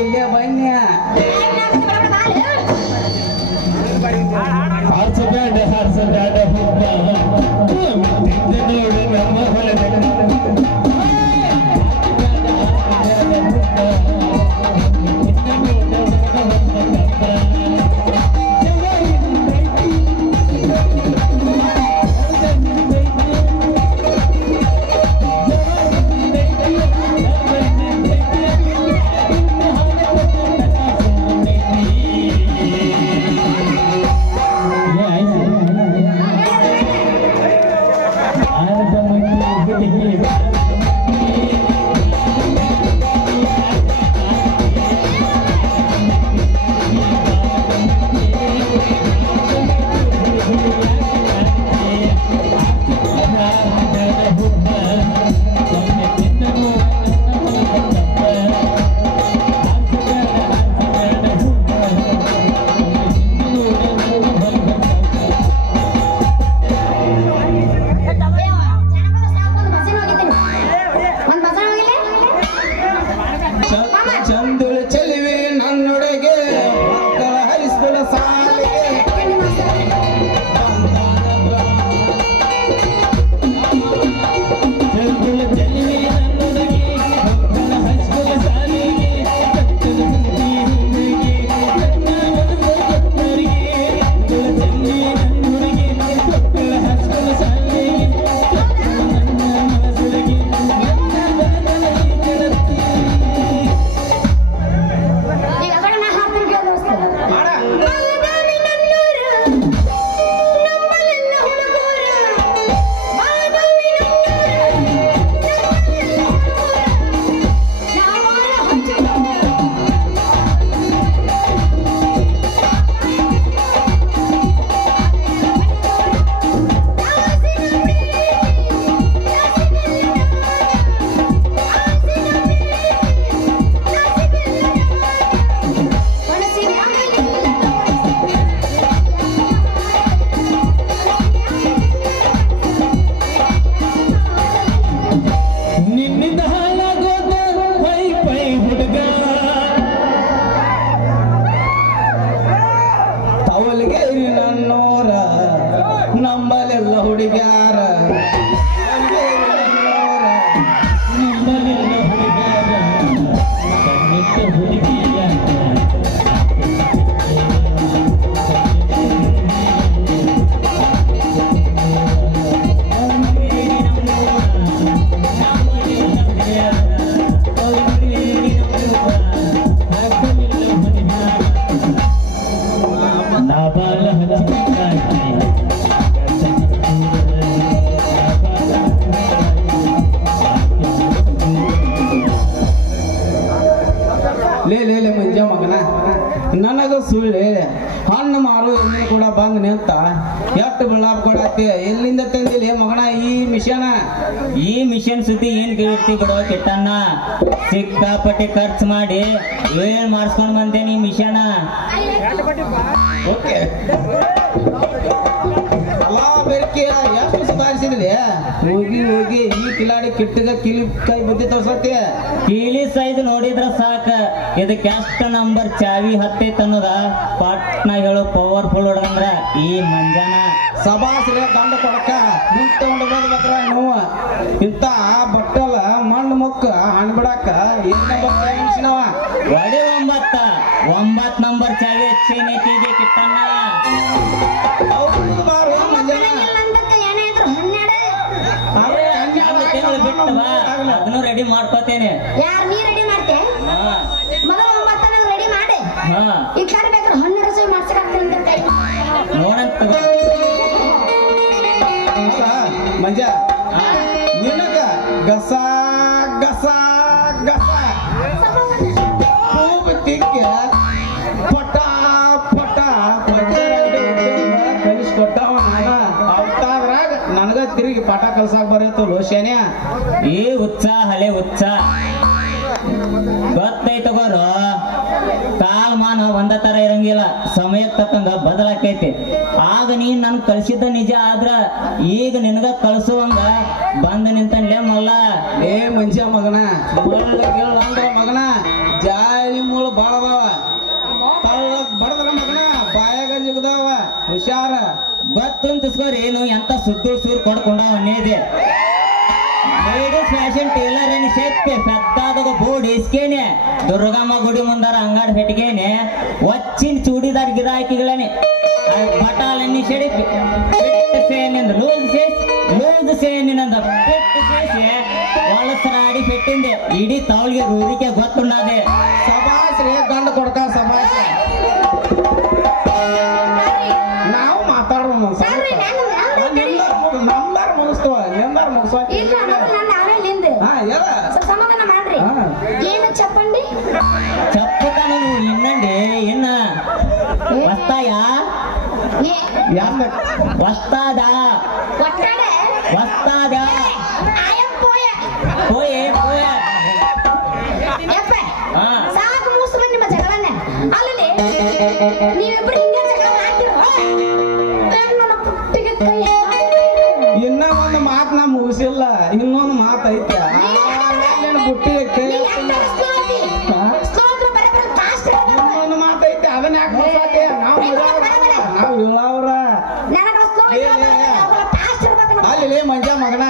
ಇಲ್ಲೇ ಬನ್ನಿ ಚಂದುಳು ಚೆಲುವೆ ನನ್ನೊಡೆಗೆ ಮಕ್ಕಳ ಹೈಸ್ಕೂಲ ಸಾಲಿಗೆ ಚಂದುಳು ಚೆಲುವೆ ನನ್ನೊಡೆಗೆ ಮಕ್ಕಳ ಹೈಸ್ಕೂಲ ಸಾಲಿಗೆ ನನ್ನೋರ ನಂಬಲೆಲ್ಲ ಹುಡುಗ್ಯಾರ ನಂಬಲೆಲ್ಲ ಹುಡುಗ್ಯಾರ ಹುಡುಗಿಯ ಲೇ ಮಂಜ ಮಗನ ನನಗ ಸುಳ್ಳೆ ಹಣ್ಣು ಮಾರು ಎಣ್ಣೆ ಕೂಡ ಬಂದ್ ನಿಂತ ಎಷ್ಟು ಬಿಳಾಪ್ ಕೊಡತ್ತಿ ಎಲ್ಲಿಂದ ತಂದಿಲ್ಲ ಮಗನ ಈ ಮಿಷನ್ ಸುದ್ದಿ ಏನ್ ಕೇಳ್ತಿ ಬಿಡೋ ಕೆಟ್ಟಣ್ಣ ಸಿಕ್ಕಾಪಟ್ಟಿ ಖರ್ಚು ಮಾಡಿ ಏನ್ ಮಾಡಿಸ್ಕೊಂಡ್ ಬಂದೇನಿ ಈ ಮಿಷನ್ ಓಕೆ ಅಲ್ಲಾ ಬೆರಕೆ ಎಷ್ಟು ಸುಧಾರಿಸಿದ್ರಿ ಹೋಗಿ ಹೋಗಿ ಈ ಕಿಲಾಡಿ ಕಿಟ್ಟಗ ಕಿಲಿ ಕೈ ಬುದ್ಧಿ ತೋರ್ಸತ್ತಿ ಕೀಲಿ ಸೈಜ್ ನೋಡಿದ್ರ ಸಾಕ ಇದಕ್ಕೆ ಎಷ್ಟು ನಂಬರ್ ಚಾವಿ ಹತ್ತೈತ್ ಅನ್ನೋದ ಪಟ್ನ ಹೇಳೋ ಪವರ್ಫುಲ್ ಹೊಡಂದ್ರ ಈ ಮಂಜಾನ ಸಭಾಸ್ರೆ ಗಂಡ ಕೊಡಕ ಮುಂತೊಂಡು ಬರ್ಬೇಕ್ರ ನೋವ ಇಂತ ಬಟ್ಟಲ ಮಣ್ಣು ಮುಕ್ಕ ಹಣ್ಣು ಬಿಡಾಕ ಏನ್ಸಿನವ ಒಡೆ 9 ನಂಬರ್ ಚಾವಿ ಹಚ್ಚೇನೈತಿಗೆ ಕಿಟ್ಟಣ್ಣ ಅದನ್ನು ರೆಡಿ ಮಾಡ್ಕೋತೇನೆ ಯಾರು ನೀ ರೆಡಿ ಮಾಡ್ತೆ ಮೊದಲು 9 ರೆಡಿ ಮಾಡಿ ಈ ಕಡೆ ಬೇಕಾದ್ರೆ 12 ಸೇವ್ ಮಾಡ್ಸಕ್ಕಾಗ್ತದೆ ಅಂತ ನೋಡಂತ ಮಂಜ ನಿನಗ ಗಸ ಗಸ ಗಸ खूब ತಿಕ್ಕೆ ಪಟ ಪಟ ಕಲಿಸ್ ಕೊಟ್ಟವ ಅವತಾದ್ರಾಗ ನನಗ ತಿರುಗಿ ಪಾಠ ಕಲ್ಸಾಕ ಬರತ್ತು ಲೋಶಾನ್ಯ ಈ ಉತ್ಸಾಹ ಹಳೆ ಉತ್ಸಾಹ ಗೊತ್ತೈತ ಬರೋ ಕಾಲ್ ಮಾನ ಒಂದ ತರ ಇರಂಗಿಲ್ಲ, ಸಮಯಕ್ಕೆ ತಕ್ಕಂಗ ಬದಲಾಕೈತಿ. ಆಗ ನೀನ್ ನನ್ ಕಳ್ಸಿದ್ದ ನಿಜ ಆದ್ರ ಈಗ ನಿನಗ ಕಳ್ಸುವಂಗ ಬಂದ ನಿಂತನ್ಲೇ ಮಲ್ಲ. ಏ ಮನುಷ್ಯ ಮಗನ ಅಂದ್ರ ಮಗನ ಜಾಲಿ ಮೂಳ ಬಾಳ ಅದಾವ, ತಳ್ಳಕ್ ಬಡದ್ರ ಮಗನ ಬಾಯಾಗ ಜಿಗದಾವ, ಹುಷಾರ. ಗೊತ್ತಂತಿಸ್ಕೋರಿ ಏನು ಎಂತ ಸುದ್ದು ಸೂರ್ ಕೊಡ್ಕೊಂಡವ ಅನ್ನೇದೆ. ಲೇಡೀಸ್ ಫ್ಯಾಷನ್ ಟೇಲರ್ అని చెప్పి పెద్దగా బోర్డు వేసుకేనే దుర్గమ్మ గుడి ముందర అంగడి పెట్టుకేనే వచ్చిన చూడిదార్ గిరాకీలని బట్టాలన్నీ చెడిపి పెట్టు చేయనింది లూజ్ చేయనింద పెట్టు చేసి వలసరాడి పెట్టింది. ఇడీ తౌలిಗೆ ఊరికే ಗೊತ್ತುಂಡದೆ. ಸಭಾಸ್ ರೇ ಗಂಡ ಕೊಡ್ಕ ಸಭಾಸ್. ನಾವು ಮಾತಾಡೋಣ ನಮ್ದಾರ ಮುಗಿಸ್ತವ ನಿಮ್ದಾರ ಮುಗಿಸ್ವ. ಇಲ್ಲ ನನ್ನ ಆಮೇಲಿಂದ ಹಾ ಎಲ್ಲ ಸಮಾಧಾನ ಮಾಡ್ರಿ. ಏನು చెప్పండి చెప్పుతాను నువ్వు ఇన్నండి ఎన్న వస్తాయా ಯಾರ వస్తాదా ಒಟ್ಟಾರೆ వస్తాదా ಆಯಂ ಪೋಯೆ పోయే పోయే ಯಪ್ಪ ಹಾ ಸಾಕು ಮುಗಿಸ್ರಿ ನಿಮ್ಮ ಜಗಳನ್ನ. ಅಲ್ಲಲ್ಲಿ ನೀವಿಬ್ರು ಹಿಂಗೆ ಜಗಳ ಮಾಡ್ತಿರೋ ನನ್ನ ಪುಟ್ಟಿಗೆ ಕೈ ಇನ್ನ ಒಂದು ಮಾತು ನಾ ಮುಗಿಸಿಲ್ಲ, ಇನ್ನೊಂದು ಮಾತು ಐತೆ. ಬುಟ್ಟಿ ಕೈ ಇನ್ನೊಂದು ಮಾತು ಐತೆ, ಅದನ್ನ ಯಾಕೆ ಮುಗ್ಸಾಕೆ? ನಾವು ಇಳವ್ರ ಅಲ್ಲಿ ಮಂಜ ಮಗನ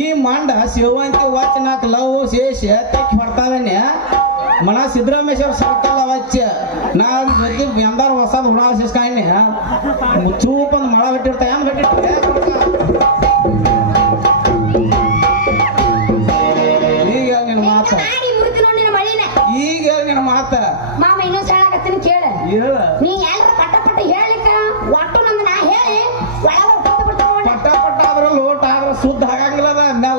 ಈ ಮಂಡ ಶಿವಂತಿ ವಚನಕ್ ಲವ್ ಶೇಷ ತೆಕ್ಕಿ ಬರ್ತಾವನೆ ಮನ ಸಿದ್ದರಾಮೇಶ್ವರ ಸರ್ಕಲ್ ವಚ್ಚ ನಾ ಮದ್ದಿ ಎಂದಾರ ಹೊಸದ ಹುಣ ಸಿಸ್ಕಾಯ್ನಿ ಚೂಪಂದ್ ಮಳ ಬಿಟ್ಟಿರ್ತ ಏನ್ ಬಿಟ್ಟಿರ್ತಾರೆ. ಈಗ ನಿನ್ನ ಮಾತ ಈಗ ನಿನ್ನ ಮಾತ ಮಾಮ ಇನ್ನೊಂದ್ ಹೇಳಕತ್ತೀನಿ ಕೇಳ. ಹೇಳ ನೀ ಎಲ್ರ ಪಟ್ಟ ಪಟ್ಟ ಹೇಳಿಕ ಒಟ್ಟು ನಂದು ನಾ ಹೇಳಿ ಒಳಗ ಕೂತು ಬಿಡ್ತಾವ ನೋಡಿ. ಪಟ್ಟ ಪಟ್ಟ ಆದ್ರ ಲೋಟ ಆದ್ರ ಶುದ್ಧ ಆಗಂಗಿಲ್ಲ ಅದ ನೆಲ್ಲ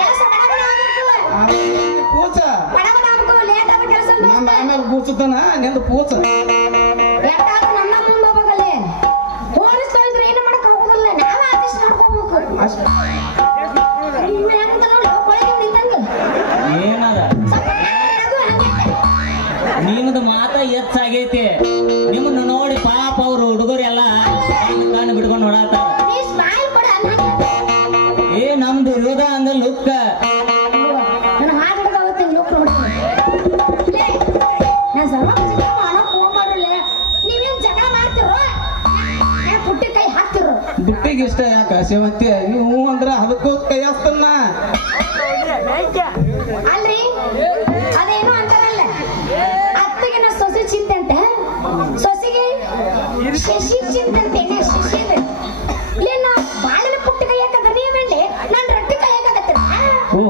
ಕೆಲಸ ಬಡಬಡ ಆಗ್ಬೇಕು. ಪೂಚ ಬಡಬಡ ಆಗ್ಬೇಕು, ಲೇಟ್ ಆಗ ಕೆಲಸ ನಂದು ಆಮೇಲೆ ಪೂಚತನ ನಿಂದು ಪೂಚ ಎಷ್ಟಾದ್ರೂ ನನ್ನ ಮುಂದೆ ಹೋಗಲ್ಲೇ ಹೋಲಿಸ್ತಾ ಇದ್ರೆ ಏನು ಮಾಡಕ್ ಆಗೋದಿಲ್ಲ. ನಾವೇ ಅಡ್ಜಸ್ಟ್ ಮಾಡ್ಕೋಬೇಕು. ಅಷ್ಟ ಹೆಂಗ್ ನೋಡಿ ಕೊಳಗೆ ನಿಂತಂಗ ಏನದ ನಿಮ್ದು ಮಾತ ಹೆಚ್ಚಾಗೈತಿ. ನಿಮ್ಮನ್ನು ನೋಡಿ ಪಾಪ ಅವ್ರು ಹುಡುಗರೆಲ್ಲ ಕಣ್ಣು ಬಿಡ್ಕೊಂಡು ನೋಡತ್ತಾರ. ನೀ ಸ್ಮೈಲ್ ಕೊಡ ಏ ನಮ್ದು ಇರೋದ ಹಂಗ ಲುಕ್. ನನ್ನ ಹಾಡಿದಾಗ ಅವತ್ತು ಲುಕ್ ನೋಡ್ತೀನಿ. ನಾನು ಸರ್ವ ಮಾಡಕ್ ಹೋಗ್ಬಾರ್ರಲ್ಲ. ನೀವೇನ್ ಜಗಳ ಮಾಡ್ತಿರೋ ಪುಟ್ಟಿ ಕೈ ಹಾಕ್ತಿರೋ. ದುಡ್ಡಿಗೆ ಇಷ್ಟ ಯಾಕ ಸೇವಂತಿ ನೀವು ಅಂದ್ರ ಅದಕ್ಕೂ ಕೈ ಹಸ್ತನ್ನ. ಅಲ್ರಿ ಅದೇನು ಅಂತಾರಲ್ಲ, ಅತ್ತಿಗೆ ನಾ ಸೊಸೆ ಚಿಂತೆ ಸೊಸೆಗೆ ಶಶಿ ಚಿಂತೆ ಶಶಿದ ಇಲ್ಲ ಬಾಳಿನ ಪುಟ್ಟ ಕೈ ಹಾಕಂದ್ರೆ ನೀವೇಳಿ ನಾನು ರೊಟ್ಟಿ ಕೈ ಹಾಕಕತ್ತೀರ. ಓ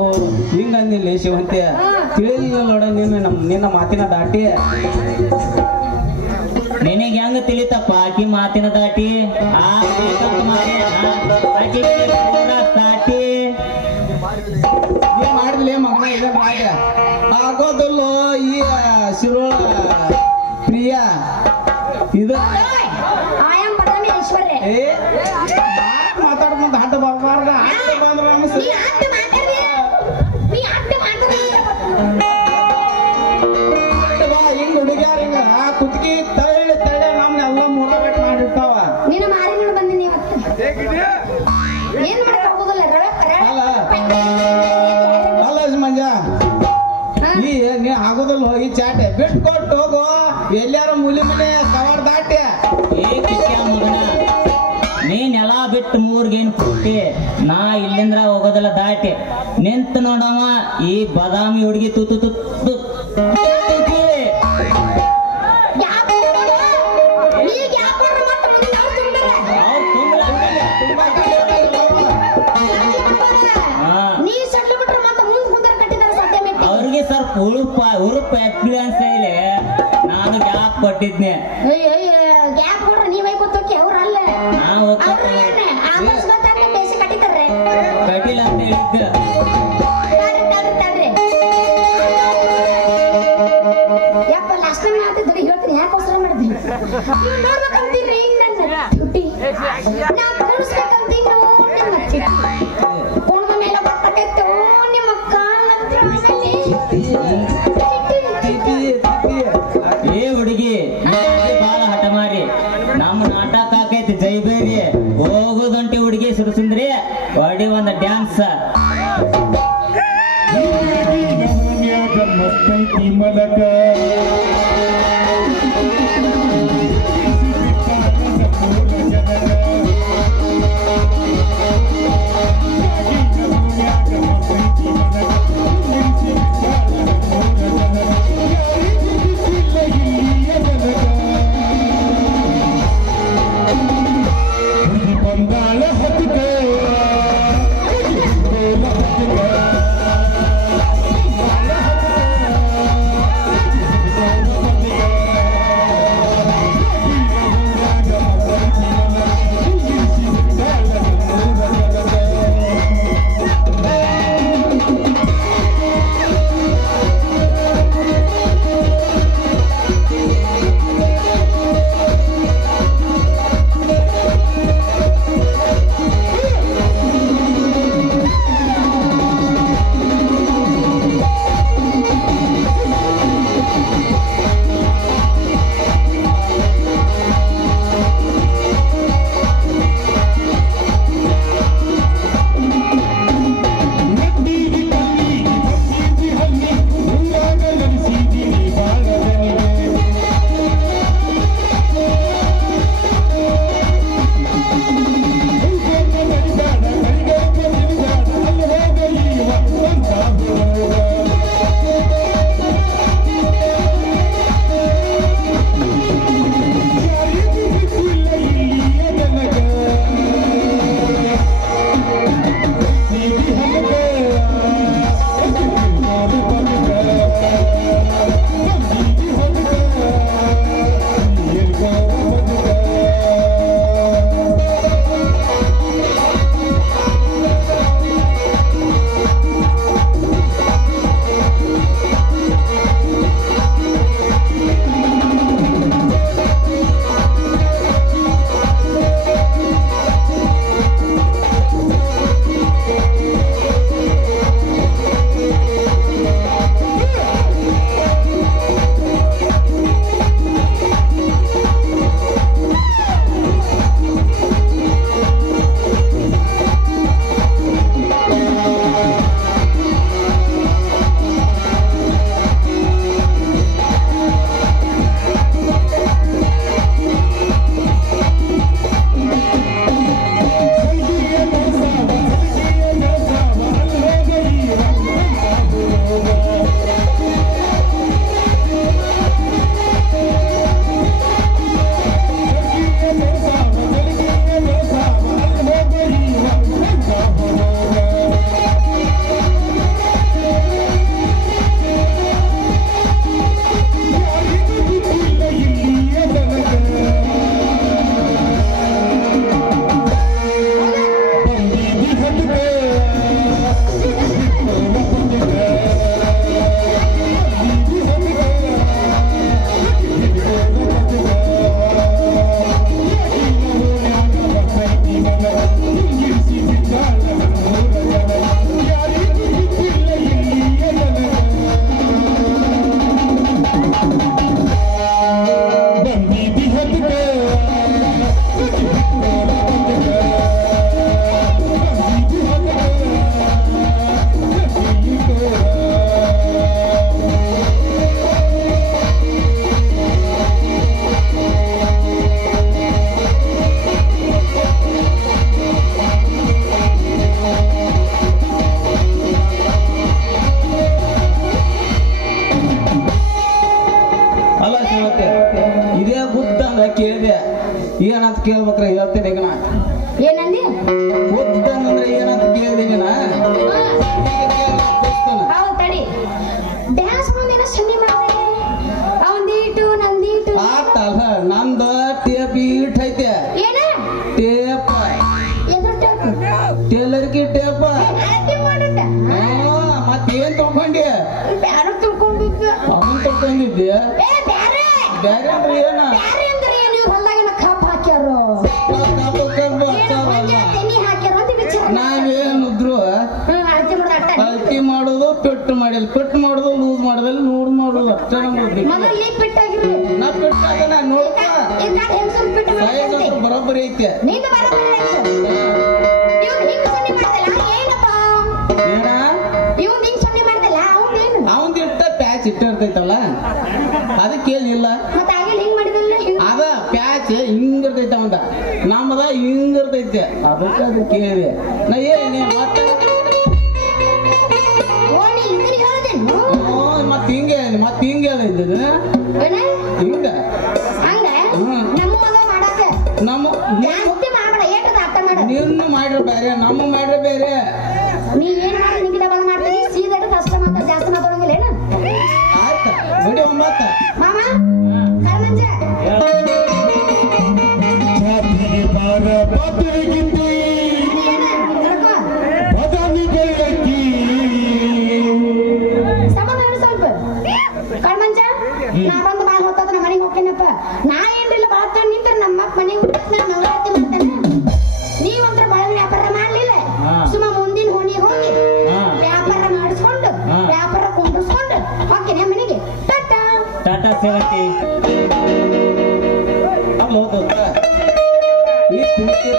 ಹಿಂಗಂದಿಲ್ಲ ಸೇವಂತಿ, ತಿಳಿಲಿಲ್ಲ ನೋಡ ನಿನ್ನ ಮಾತಿನ ದಾಟಿ. ನಿನಗೆ ಹೆಂಗ ತಿಳಿತಪ್ಪ ಆಕಿ ಮಾತಿನ ದಾಟಿ? ದಾಟಿ ಏನ್ ಮಾಡಿದ್ಲೇ ಮಗನ ಇದ ಮಾಡ ಆಗೋದಲ್ಲೋ ಈ ಶಿರೋಳ ಪ್ರಿಯ ಇದ ಆಯಂ ಬದಮಿ ಐಶ್ವರ್ಯ ಏ ಮಾತಾಡ್ಕೊಂತ ಹಡ್ಡ ಬರ್ಬಾರ್ದ. ಹಡ್ಡ ಬಂದ್ರ ನಮಸ್ ನೀ ಅಡ್ಡ ಮಾತಾಡ್ರಿ, ನೀ ಅಡ್ಡ ಮಾತಾಡ್ರಿ. ಬಾ ಹಿಂಗ್ ಹುಡುಗ್ಯಾರ ಹಿಂಗ ಕುತ್ಕಿ ತಳ್ಳಿ ತಳ್ಳಿ ನಮ್ನೆಲ್ಲ ಮೂಲ ಬೆಟ್ ಮಾಡಿರ್ತಾವ. ನಿನ್ನ ಮಾರಿಗಳು ಬಂದಿನಿ ಇವತ್ತು. ಏನ್ ಮಾಡಕ್ ಆಗೋದಿಲ್ಲ ಅಲ್ಲ ಅಲ್ಲ ಮಂಜ ಈ ನೀ ಆಗೋದಲ್ಲ ಹೋಗಿ ಚಾಟೆ ಬಿಟ್ಟು ಕೊಟ್ಟು ಹೋಗು ಎಲ್ಲಾರ ಮೂಲಿ ಮನೆ ಕವರ್ ದಾಟಿ. ಮಗನ ನೀ ನೆಲ ಬಿಟ್ಟು ಮೂರ್ಗೇನ್ ಕೊಟ್ಟಿ, ನಾ ಇಲ್ಲಿಂದ್ರ ಹೋಗೋದಲ್ಲ ದಾಟಿ. ನಿಂತ ನೋಡವ ಈ ಬಾದಾಮಿ ಹುಡುಗಿ ತುತ್ತು ತುತ್ತು ಅವ್ರಿಗೆ ಸ್ವಲ್ಪ ಉರುಪ ಎಕ್ಸ್ಪೀರಿಯನ್ಸ್ ಇದೆ. ನಾನು ಗ್ಯಾಪ್ ಕೊಟ್ಟಿದ್ನೆ. ಗ್ಯಾಪ್ ಕೊಡ್ರಿ, ನೀವೇ ಗೊತ್ತೋಕೆ ಅವ್ರಲ್ಲ ನಾವು ಕಟ್ಟಿಲ್ಲ ಅಂತ ಹೇಳಿದ್ದ. ಯಪ್ಪ ಲಾಸ್ಟ್ ಟೈಮ್ ಹೇಳ್ತಿದ್ರಿ ಹೇಳ್ತೀನಿ ಯಾಕೋಸ್ಕರ ಮಾಡಿದ್ರಿ ನೋಡ್ಬೇಕಂತೀರಿ ಹಿಂಗ್ ನನ್ನ ತುಟಿ ನಾ ಕುಣಿಸ್ಬೇಕಂತೀವಿ ಕುಣಿದ ಮೇಲೆ ಬರ್ತಕ್ಕೈತು ನಿಮ್ಮ ಕಾಲ ಹುಡುಗಿ ಸುರಸುಂದ್ರಿ ಒಡಿ ಒಂದು ಡ್ಯಾನ್ಸ್. ಮಲಕ ಕೇಳಿದೆ ಏನಂತ ಕೇಳ್ಬೇಕ್ರ ಹೇಳ್ತೀನಿ ಈಗ ನಾ ಏನಂದಿ ಗೊತ್ತಂದ್ರೆ ಏನಂತ ಕೇಳಿದೆ ಈಗ ನಾ ಹೌದು ತಡಿ ಡ್ಯಾನ್ಸ್ ಮುಂದೇನ ಸನ್ನಿ ಮಾಡಿದೆ ಅವಂದೀಟು ನಂದೀಟು ಆತಲ್ಲ ನಂದ ಟೇಪ್ ಈಟ್ ಐತೆ ಏನ ಟೇಪ್ ಎದ್ರ ಟೇಪ್ ಟೇಲರ್ಗಿ ಟೇಪ್ ಆಕ್ಟಿಂಗ್ ಮಾಡುತ್ತ ಮತ್ತೇನ್ ತಗೊಂಡಿ ಬ್ಯಾರೆ ತಿಳ್ಕೊಂಡಿದ್ದೆ ಅವನ್ ತಗೊಂಡಿದ್ದೆ ಏ ಬ್ಯಾರೆ ಬ್ಯಾರೆ ಅಂದ್ರೆ ಏನ ಬ್ಯಾರೆ ಅಂದ್ರೆ ಏನು ಇವ್ರು ಹೊಲ್ದಾಗಿನ ಕಪ್ ಹಾಕ್ಯಾರೋ ತೆನಿ ಹಾಕ್ಯಾರೋ ಅಂತ ವಿಚಾರ ನಾವೇನಿದ್ರು ಅಳತೆ ಮಾಡೋದು ಅಟ್ಟ ಅಳತಿ ಮಾಡೋದು ಪೆಟ್ಟು ಮಾಡಿಲ್ಲ ಪೆಟ್ಟು ಮಾಡೋದು ಲೂಸ್ ಮಾಡೋದಿಲ್ಲ ನೂಡ್ ಮಾಡೋದು ಅಷ್ಟೇ ನಮ್ದು ಮೊದಲು ಪಿಟ್ಟಾಗಿರ್ಲಿ ನಾ ಪೆಟ್ಟಾಗ ನೋಡ್ಕ ಈಗ ಹೆಂಗಸರು ಪಿಟ್ಟ ಬರೋಬ್ಬರಿ ಐತೆ ನಿಂದ ಬರೋಬ್ಬರಿ ಆಯ್ತು ಅದಕ್ಕೆ ಕೇಳಿದೆ ನಾ ಏನೇ ಮತ್ತೆ ಓಣಿ ಇದ್ರಿ ಹೇಳ್ದೇನು ಮತ್ತೆ ಹಿಂಗೆ ಹೇಳಿದ್ದು ಏನ ಹಿಂಗ ಹಂಗ ನಮ್ಮ ಮಗ ಮಾಡಾಕ ನಮ್ಮ ಜಾಸ್ತಿ ಮಾಡ್ಬೇಡ ಏಟದ ಅರ್ಥ ಮಾಡ ನಿನ್ನ ಮಾಡ್ರೆ ಬೇರೆ ನಮ್ಮ ಮಾಡ್ರೆ ಬೇರೆ ನೀ ಏನ್ ಮಾಡಿ ನಿಂಗೆ ಡಬಲ್ ಮಾಡ್ತೀವಿ ಸೀದಾ ಕಷ್ಟ ಮಾತಾಡ ಜಾಸ್ತಿ ಮಾತಾಡಂಗಿಲ್ಲ ಏನ ಆಯ್ತಾ ನೋಡಿ ಒಂಬತ್ತ ಮಾಮ ಕರ್ಮಂಜ ಸಮಾಧಾನ ಸ್ವಲ್ಪ ಕರ್ಮಂಜ ನಾ ಬಂದು ಮಾಡಿ ಹೋಗ್ತದ ನಮ್ಮ ಮನೆಗೆ ಹೋಗ್ತೇನಪ್ಪ ನಾ ಏನ್ರಿಲ್ಲ ಬಾತ ನಿಂತ ನಮ್ಮ ಮಕ್ ಮನೆಗೆ ಹೋಗ್ತಾನೆ ಮಂಗಳಾರತಿ ಮಾಡ್ತಾನೆ ನೀವಂತ್ರ ಬಾಳ ವ್ಯಾಪಾರ ಮಾಡ್ಲಿಲ್ಲ ಸುಮ್ಮ ಮುಂದಿನ ಹೋಣಿಗೆ ಹೋಗಿ ವ್ಯಾಪಾರ ಮಾಡಿಸ್ಕೊಂಡು ವ್ಯಾಪಾರ ಕೊಂಡಿಸ್ಕೊಂಡು ಹೋಗ್ತೇನೆ ಮನೆಗೆ ಟಾಟಾ ಟಾಟಾ ಸೇವಂತಿ ಅಲ್ಲೋ ದೋಸ್ತ ಈ ಪ್ರೀತಿ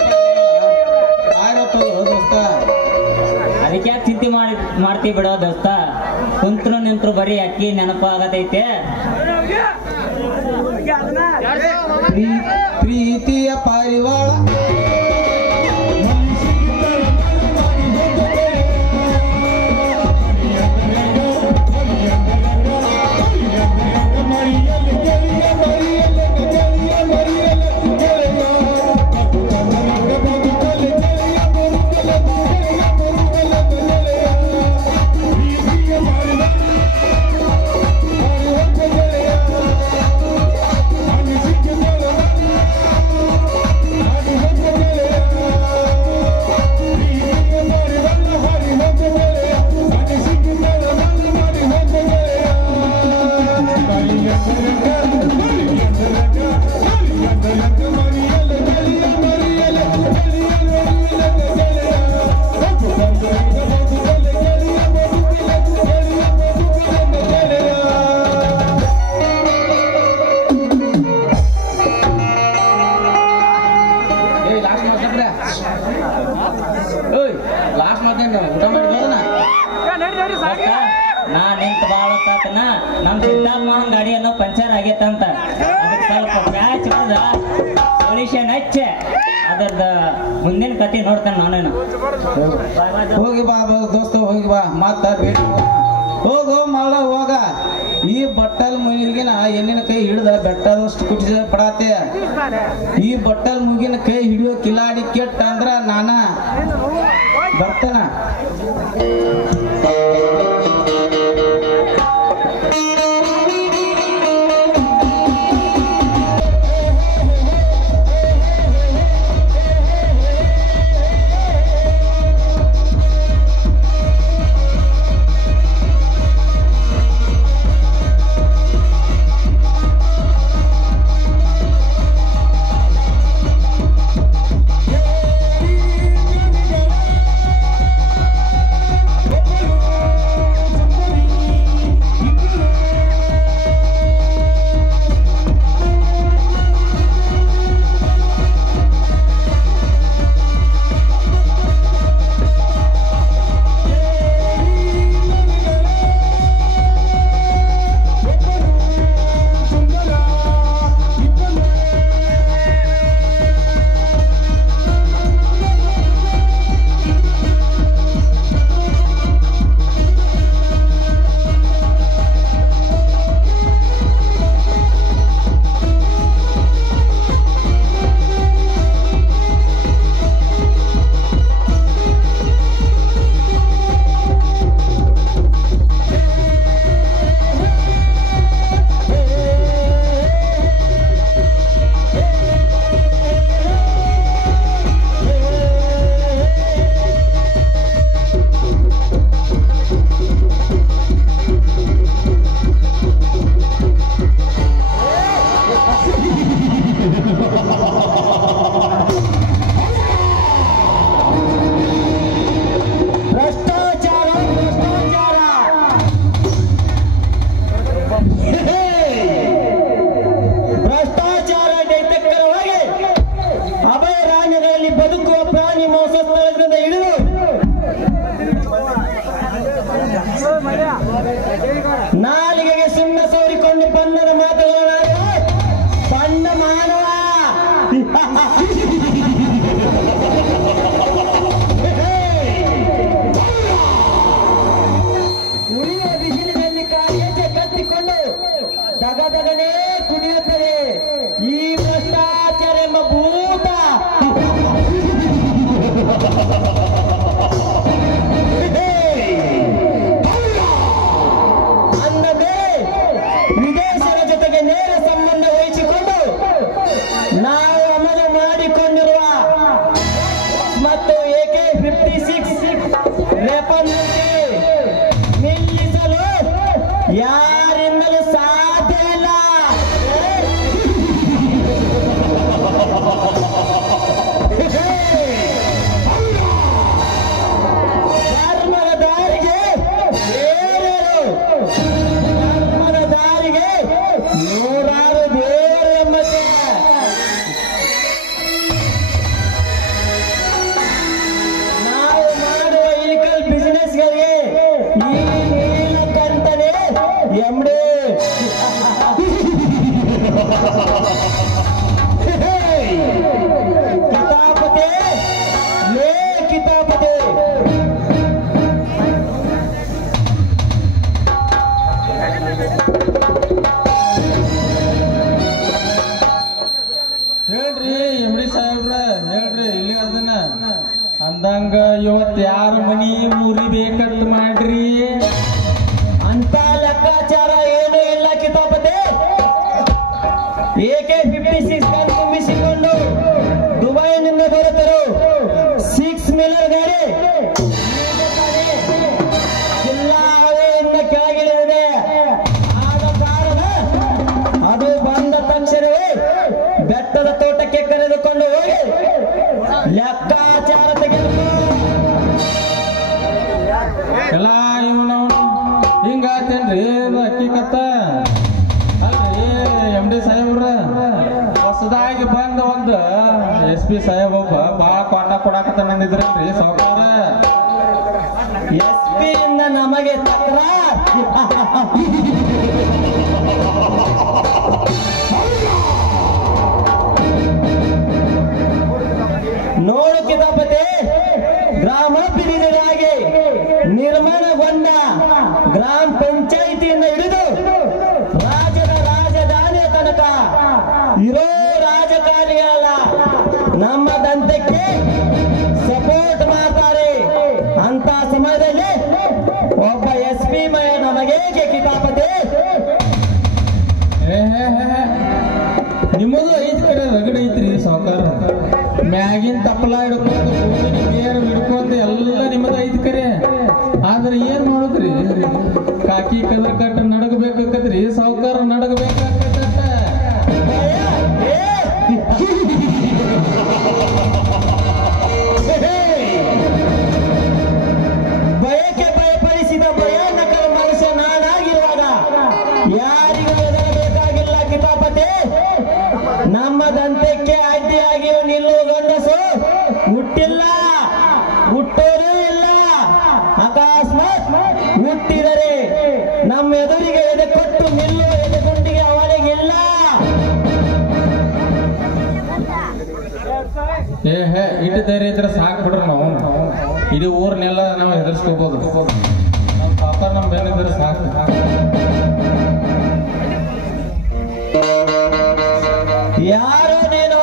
ಆಗಿರ್ತದ ದೋಸ್ತ ಅದಕ್ಕೆ ಯಾಕೆ ಚಿಂತೆ ಮಾಡ್ತೀವಿ ಬಿಡೋ ದೋಸ್ತ ಕುಂತ್ರು ನಿಂತ್ರು ಬರೀ ಅಕ್ಕಿ ನೆನಪು ಆಗತೈತೆ ಪ್ರೀತಿಯ ಪಾರಿವಾಳ ಲಾಸ್ಟ್ ಮಾತೇನ ಊಟ ಮಾಡಿದ್ನ ನಾ ನಿಂತ ಬಾಳತ್ತಾತನ ನಮ್ ಸಿದ್ಧಾರ್ಥ ಮಾವನ್ ಗಾಡಿಯನ್ನು ಪಂಚರ್ ಆಗೈತಂತ ಅದಕ್ಕೆ ಸ್ವಲ್ಪ ಪ್ಯಾಚ್ ಹೊಡೆದ ಸೊಲ್ಯೂಷನ್ ಹಚ್ಚೆ ಅದರದ ಮುಂದಿನ ಕತೆ ನೋಡ್ತಾನೆ ನಾನೇನು ಹೋಗಿ ಬಾ ದೋಸ್ತ ಹೋಗಿ ಬಾ ಮತ್ತ ಭೇಟಿ ಹೋಗು ಮಾಡ ಹೋಗ ಈ ಬಟ್ಟಲ್ ಮುಗಿನ ಹೆಣ್ಣಿನ ಕೈ ಹಿಡಿದ ಬೆಟ್ಟದಷ್ಟು ಕುಟಿಸ ಪಡಾತೆ ಈ ಬಟ್ಟಲ್ ಮುಗಿನ ಕೈ ಹಿಡಿಯೋ ಕಿಲಾಡಿ ಕೆಟ್ಟ ಅಂದ್ರ ನಾನ ಬರ್ತಾನ ನಾಲಿಗೆಗೆ ಸುಣ್ಣ ಸೋರಿಕೊಂಡು ಬಣ್ಣದ ಮಾತುಗಳನ್ನಾಡುವ ಬಣ್ಣ ಮಾನವ ಅಂದಂಗ ಇವತ್ತು ಯಾರ ಮನಿ ಮುರಿಬೇಕಂತ ಮಾಡ್ರಿ ಅಂತ ಲೆಕ್ಕಾಚಾರ ಏನೂ ಇಲ್ಲ ಕಿತಾಪತಿ. AK-56 ಗನ್ ತುಂಬಿಸಿಕೊಂಡು ದುಬೈನಿಂದ ಬರುತ್ತರು 6 ವೀಲರ್ ಗಾಡಿ ಜಿಲ್ಲಾವೆಯಿಂದ ಕೆಳಗಿಳಿದಿದೆ. ಆದ ಕಾರಣ ಅದು ಬಂದ ತಕ್ಷಣವೇ ಬೆಟ್ಟದ ತೋಟಕ್ಕೆ ಕರೆದುಕೊಂಡು ಹೋಗಿ ಲೆಕ್ಕಾಚಾರ ತೆಗೆದು ಎಲ್ಲ ಇವನು ಹಿಂಗಾತೇನ್ರಿ ಹಕ್ಕಿಕತ್ತ. ಅಲ್ರಿ MD ಸಾಹೇಬ್ರ ಹೊಸದಾಗಿ ಬಂದ ಒಂದು SP ಸಾಹೇಬ್ ಒಬ್ಬ ಬಾಳ ಕೊಂಡ ಕೊಡಾಕತ್ತಾನಿದ್ರಲ್ರಿ ಸಾವುಕಾರ. SP ಇಂದ ನಮಗೆ ತಕರಾರ್. ನೋಡು ಕಿತಾಪತಿ, ಗ್ರಾಮಾಭಿವೃದ್ಧಿಗಾಗಿ ನಿರ್ಮಾಣಗೊಂಡ ಗ್ರಾಮ ಪಂಚಾಯಿತಿಯಿಂದ ಹಿಡಿದು ರಾಜ್ಯದ ರಾಜಧಾನಿಯ ತನಕ ಇರೋ ರಾಜಕಾರಣಿಗಳ ನಮ್ಮ ದಂತಕ್ಕೆ ಸಪೋರ್ಟ್ ಮಾಡ್ತಾರೆ. ಅಂತ ಸಮಯದಲ್ಲಿ ಒಬ್ಬ SP ನಮಗೆ ಕಿತಾಪತಿ. ನಿಮ್ಮದು ಐದು ಕಡೆ ರಗಡ ಐತ್ರಿ ಸಾವುಕಾರ. ಮ್ಯಾಗಿನ ತಪ್ಪಲ ಹಿಡ್ಕೊಂಡು ನೀರು ಹಿಡ್ಕೊಂಡು ಎಲ್ಲ ನಿಮ್ಮದು ಐದು ಕರೆ. ಆದ್ರೆ ಏನ್ ಮಾಡುದ್ರಿ, ಕಾಕಿ ಕದ್ರ ಕಟ್ಟ ನಡಗಬೇಕಾಕತ್ರಿ ಸಾವುಕಾರ, ನಡಗಬೇಕಾಕತ್ತ. ಭಯಕ್ಕೆ ಭಯಪಡಿಸಿದ ಭಯಾನಕ ಮನುಷ್ಯ ನಾನಾಗಿರುವಾಗ ಯಾರಿಗೂ ಹೆದರಬೇಕಾಗಿಲ್ಲ ಕಿತಾಪತಿ. ನಮ್ಮ ದಂತಕ್ಕೆ ಅಡ್ಡಿಯಾಗಿಯೂ ನಿಲ್ಲುವ ಗಂಡಸು ಹುಟ್ಟಿಲ್ಲ, ಹುಟ್ಟೋರೂ ಇಲ್ಲ. ಅಕಸ್ಮಾತ್ ಹುಟ್ಟಿದರೆ ನಮ್ಮ ಎದುರಿಗೆ ಎದೆ ಕೊಟ್ಟು ನಿಲ್ಲುವ ಎದೆಗುಂಡಿಗೆ ಅವನಿಗಿಲ್ಲ. ಇಟ್ಟು ಧೈರ್ಯ ಇದ್ರೆ ಸಾಕು ಬಿಡ್ರಿ. ನಾವು ಇಡೀ ಊರ್ನೆಲ್ಲ ನಾವು ಹೆದರ್ಸ್ಕೋಬಹುದು. ನಮ್ಮ ಪಾಪ ನಮ್ಮ ಬೇನಿದ್ರೆ ಸಾಕು. ಯಾರು ನೀನು?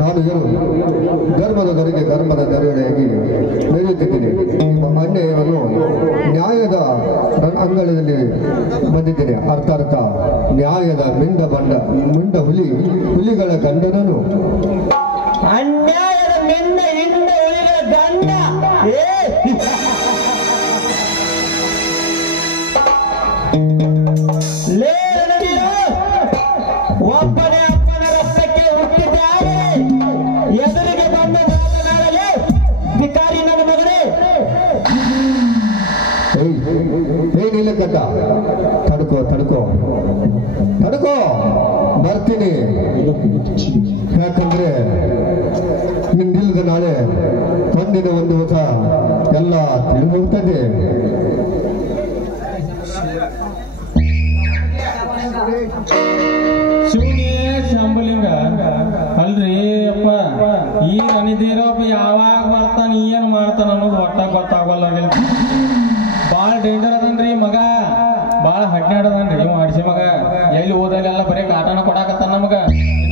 ನಾನು ಧರ್ಮದ ಧರೆಗೆ ಧರ್ಮದ ಧರೆಯಾಗಿ ನಡೆಯುತ್ತಿದ್ದೇನೆ. ನಿಮ್ಮ ಅನ್ಯಾಯವನ್ನು ನ್ಯಾಯದ ಅಂಗಳದಲ್ಲಿ ಬಂದಿದ್ದೇನೆ. ಅರ್ಥಾರ್ಥ ನ್ಯಾಯದ ಮುಂಡ ಹುಲಿಗಳ ಗಂಡನನು. ಅನ್ಯಾಯದ ಮಿಂಡ ಹಿಂಡ ಹುಲಿಗಳ ಗಂಡ. ಒಬ್ಬನೇ ಅಪ್ಪನ ರಕ್ತಕ್ಕೆ ಹುಟ್ಟಿದ್ದಾರೆ. ಎದುರಿಗೆ ಬಂದು ಮಾತನಾಡಲು ಭಿಕಾರಿ ನನ್ನ ಮಗನೇ. ಏನಿಲ್ಲ ಕಟ್ಟ, ತಡ್ಕೋ ಬರ್ತೀನಿ. ಯಾಕಂದ್ರೆ ನಿಂದಿಲ್ಲದ ನಾಳೆ ಒಂದಿನ ಒಂದು ಹೊಸ ಎಲ್ಲ ತಿಳಿದು ಹೋಗ್ತದೆ. ಶಂಬಲಿಂಗ ಅಲ್ರಿ ಅಪ್ಪ, ಈ ನನಿದೇರಪ್ಪ ಯಾವಾಗ ಬರ್ತಾನ ಏನ್ ಮಾಡ್ತಾನ ಅನ್ನೋದು ಒಟ್ಟ ಗೊತ್ತಾಗಲ್ಲ. ಬಾಳ ಡೇಂಜರ್ ಅದನ್ರಿ ಮಗ, ಬಾಳ ಹಡ್ನಾಡದನ್ರಿ ಇವ ಹಡ್ಸಿ ಮಗ. ಎಲ್ಲಿ ಹೋದಾಗೆಲ್ಲ ಬರೀ ಕಾಟನ ಕೊಡಾಕತ್ತಾನ ನಮಗ.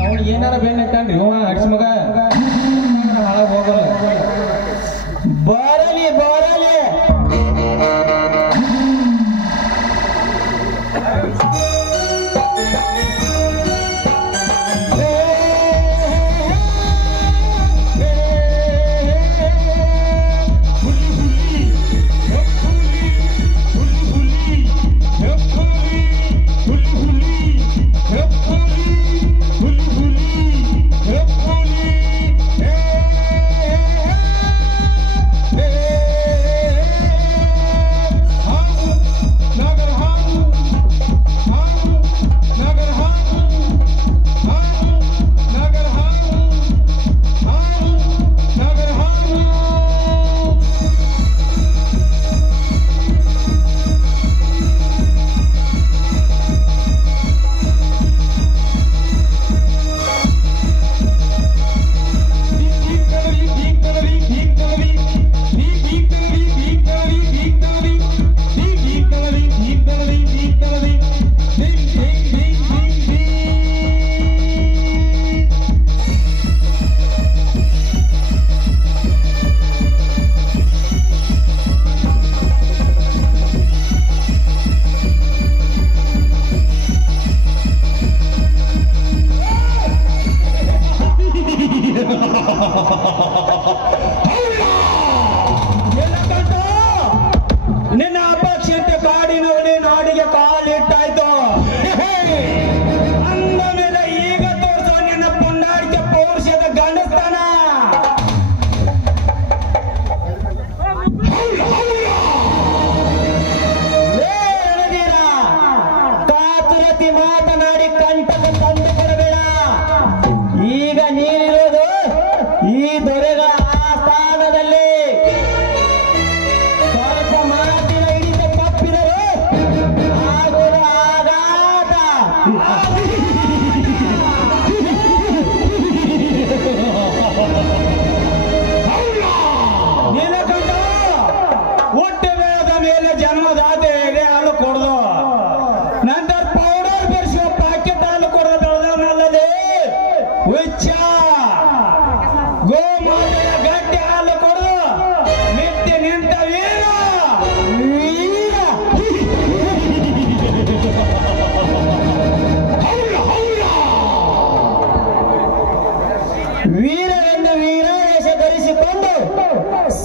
ಅವ್ನು ಏನಾರ ಬೇನ್ ಎತ್ತಾನ್ರಿ ಇವ ಹಡ್ಸಿ ಮಗ. ಹಾಳಾಗ ಹೋಗಲ್ಲ. ಬರಲಿ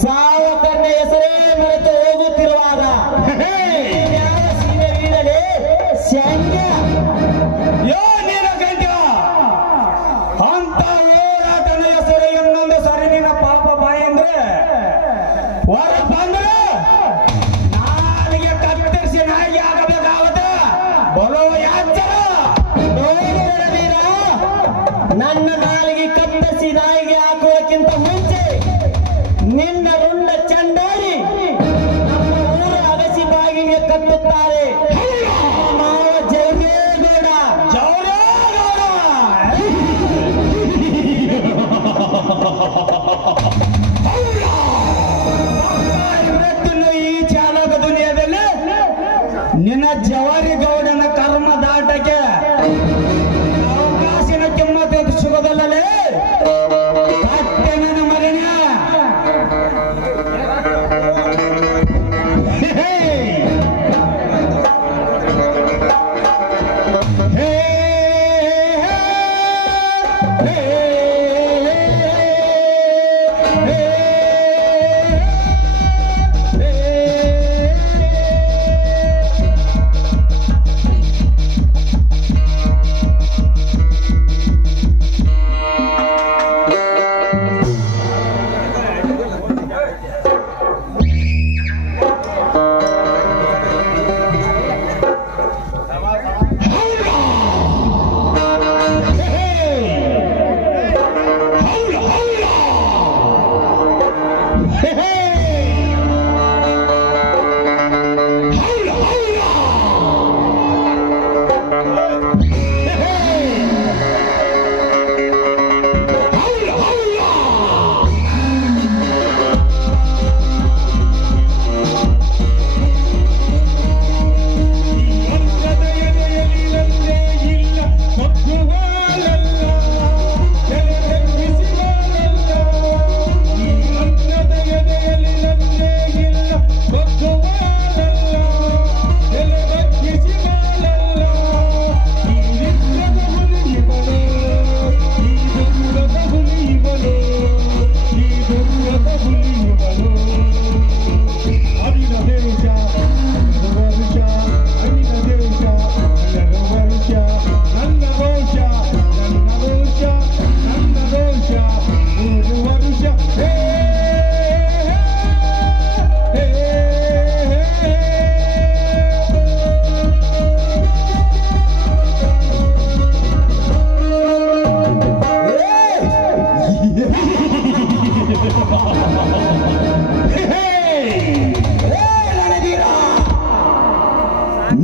ಸಾವಕರ್ಣ ಹೆಸರೇ ಮರೆತು ಹೋಗುತ್ತಿರುವಾಗ ಯಾವ ಸೀಮೆ ಬೀಳಲಿ ಶಾಂಗ್ಯ ಯೋ ನೀನ ಗಂಡ ಅಂತ ಹೋರಾಟನ ಹೆಸರು ಇನ್ನೊಂದು ಸರಿ ನಿನ್ನ ಪಾಪ ಬಾಯಿ ಅಂದ್ರೆ ಹೊರ ಬಂದ್ರೆ ನಾಲಿಗೆ ಕತ್ತರಿಸಿ ನಾಯಿಗೆ ಆಗಬೇಕಾಗುತ್ತೆ ಬಲೋ ಯಾಚರ ನೋಡಿರಲಿಲ್ಲ ನನ್ನ ನಾಲಿಗೆ ಕತ್ತರಿಸಿ ನಾಯಿಗೆ ಹಾಕುವುದಕ್ಕಿಂತ ಮುಂಚೆ ನಿನ್ನ ರುಂಡ ಚಂಡಾಡಿ ನಮ್ಮ ಊರ ಅಗಸಿ ಬಾಗಿಗೆ ಕಟ್ಟುತ್ತಾರೆ ಮಾವ ಜವರೇಗೌಡ ಇವತ್ತಿನ ಈ ಚಾಲಕ ದುನಿಯಾದಲ್ಲಿ ನಿನ್ನ ಜವಾರಿ ಗೌಡನ ಕರ್ಮ ದಾಟಕ್ಕೆ ಅವಕಾಶನ ಕಿಮ್ಮತ್ತು ಸಿಗೋದಲ್ಲೇ ಅಷ್ಟೇ ನನ್ನ ಮಗನ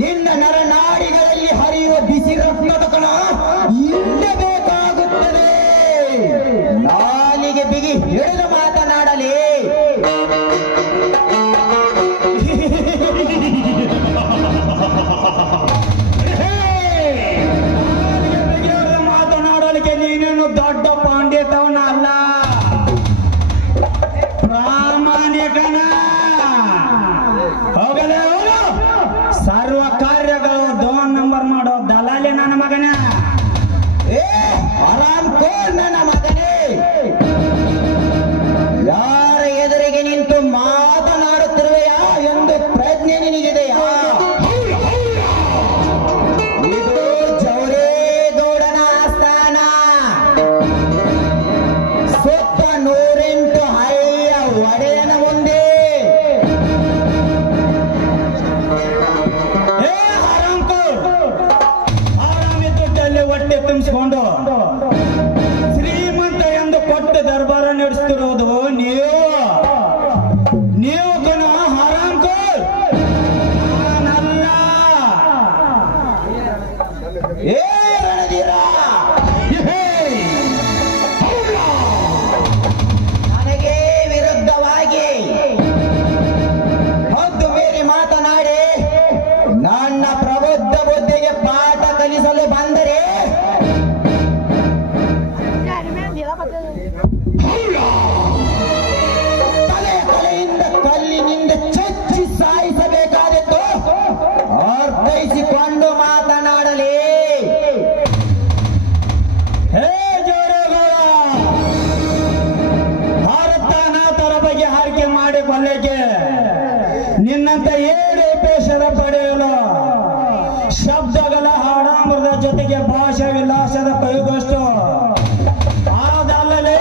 ನಿನ್ನ ನರನಾಡಿಗಳಲ್ಲಿ ಹರಿಯುವ ಬಿಸಿ ರಕ್ತದ ಕಣ ಇಲ್ಲಬೇಕಾಗುತ್ತದೆ. ನಾಲಿಗೆ ಬಿಗಿ ಹಿಡಿದು ಮಾತನಾಡಲಿ. ಮಾತನಾಡಲಿಕ್ಕೆ ನೀನೇನು ದೊಡ್ಡ ಪಾಂಡಿತವನ ಅಲ್ಲ, ಪ್ರಾಮಾಣಿಕನ. ಹೋಗಲೇ ಹೋಗು, ಸರ್ವ ಕಾರ್ಯಗಳು ದೋನ್ ನಂಬರ್ ಮಾಡೋ ದಲಾಲಿ ನನ್ನ ಮಗನ. ಆರಾಮ್ ಕೋರ್ ನನ್ನ ಮಗನೇ, ಯಾರ ಎದುರಿಗೆ ನಿಂತು ಮಾತನಾಡುತ್ತಿರುವೆಯಾ ಎಂದು ಪ್ರಜ್ಞೆ ನಿನಗಿದೆಯಾ? ಇದು ಜವರೇಗೌಡನ ಆಸ್ಥಾನ. ಸುತ್ತ 108 ಹಳ್ಳಿಯ ಒಡೆಯನ ಮುಂದೆ ಹೊಟ್ಟೆ ತುಂಬಿಸಿಕೊಂಡು ಶ್ರೀಮಂತ ಎಂದು ಕೊಟ್ಟು ದರ್ಬಾರ ನಡೆಸುತ್ತಿರುವುದು ನೀವು ಕಣ ಹರಾಂಕೋರ್, ನಾನಲ್ಲ. ಏ ರಣಧೀರ, ನನಗೆ ವಿರುದ್ಧವಾಗಿ ಹದ್ದು ಮೀರಿ ಮಾತನಾಡಿ ನನ್ನ ಪ್ರಬುದ್ಧ ಬುದ್ಧಿಗೆ ಪಾಠ ಕಲಿಸಲು ಬಂದರೆ ನಿನ್ನಂತ ಏಳು ಪೇಶದ ಪಡೆಯಲು ಶಬ್ದಗಳ ಹಾಡಾಮೃತ ಜೊತೆಗೆ ಭಾಷಾ ವಿಲಾಸದ ಕೈಗೊಷ್ಟು ಆದಲ್ಲೇ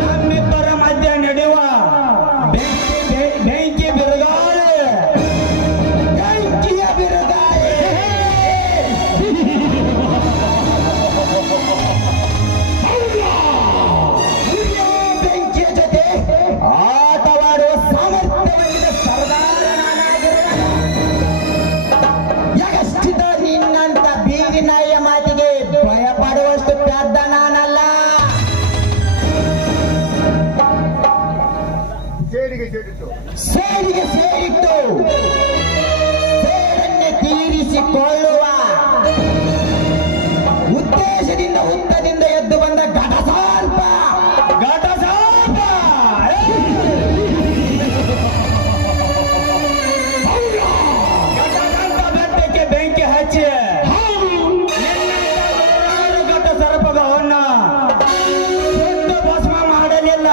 ನಮ್ಮಿಬ್ಬರ ಮಧ್ಯೆ ನಡೆಯುವ ಬೆಂಕಿ ಬಿರುಗಾಳಿ ಬೆಂಕಿಯ ಬಿರುಗಾಳಿ ಬೆಂಕಿಯ ಜೊತೆ ಆಟವಾಡುವ ಸಾಮರ್ಥ್ಯವಿದೆ ಸರ್ದಾರ ನಾನಾಗಿರುವ ಯಗಶ್ಚಿತ ನಿನ್ನಂತ ಬೀದಿ ನಾಯಿಯ ಮಾತಿಗೆ ಭಯಪಡುವಷ್ಟು ಪೆದ್ದ ನಾನಲ್ಲ. ಸೇಡಿಗೆ ಸೇರಿಟ್ಟು ಸೇಡನ್ನೇ ತೀರಿಸಿಕೊಳ್ಳುವ ಉದ್ದೇಶದಿಂದ ಹುತ್ತದಿಂದ ಎದ್ದು ಬಂದ ಘಟಸಾರ್ಪ ಬೆಟ್ಟಕ್ಕೆ ಬೆಂಕಿ ಹಚ್ಚಿ ಘಟ ಸರ್ಪಗವನ್ನ ಸುಟ್ಟು ಭಸ್ಮ ಮಾಡಲಿಲ್ಲ.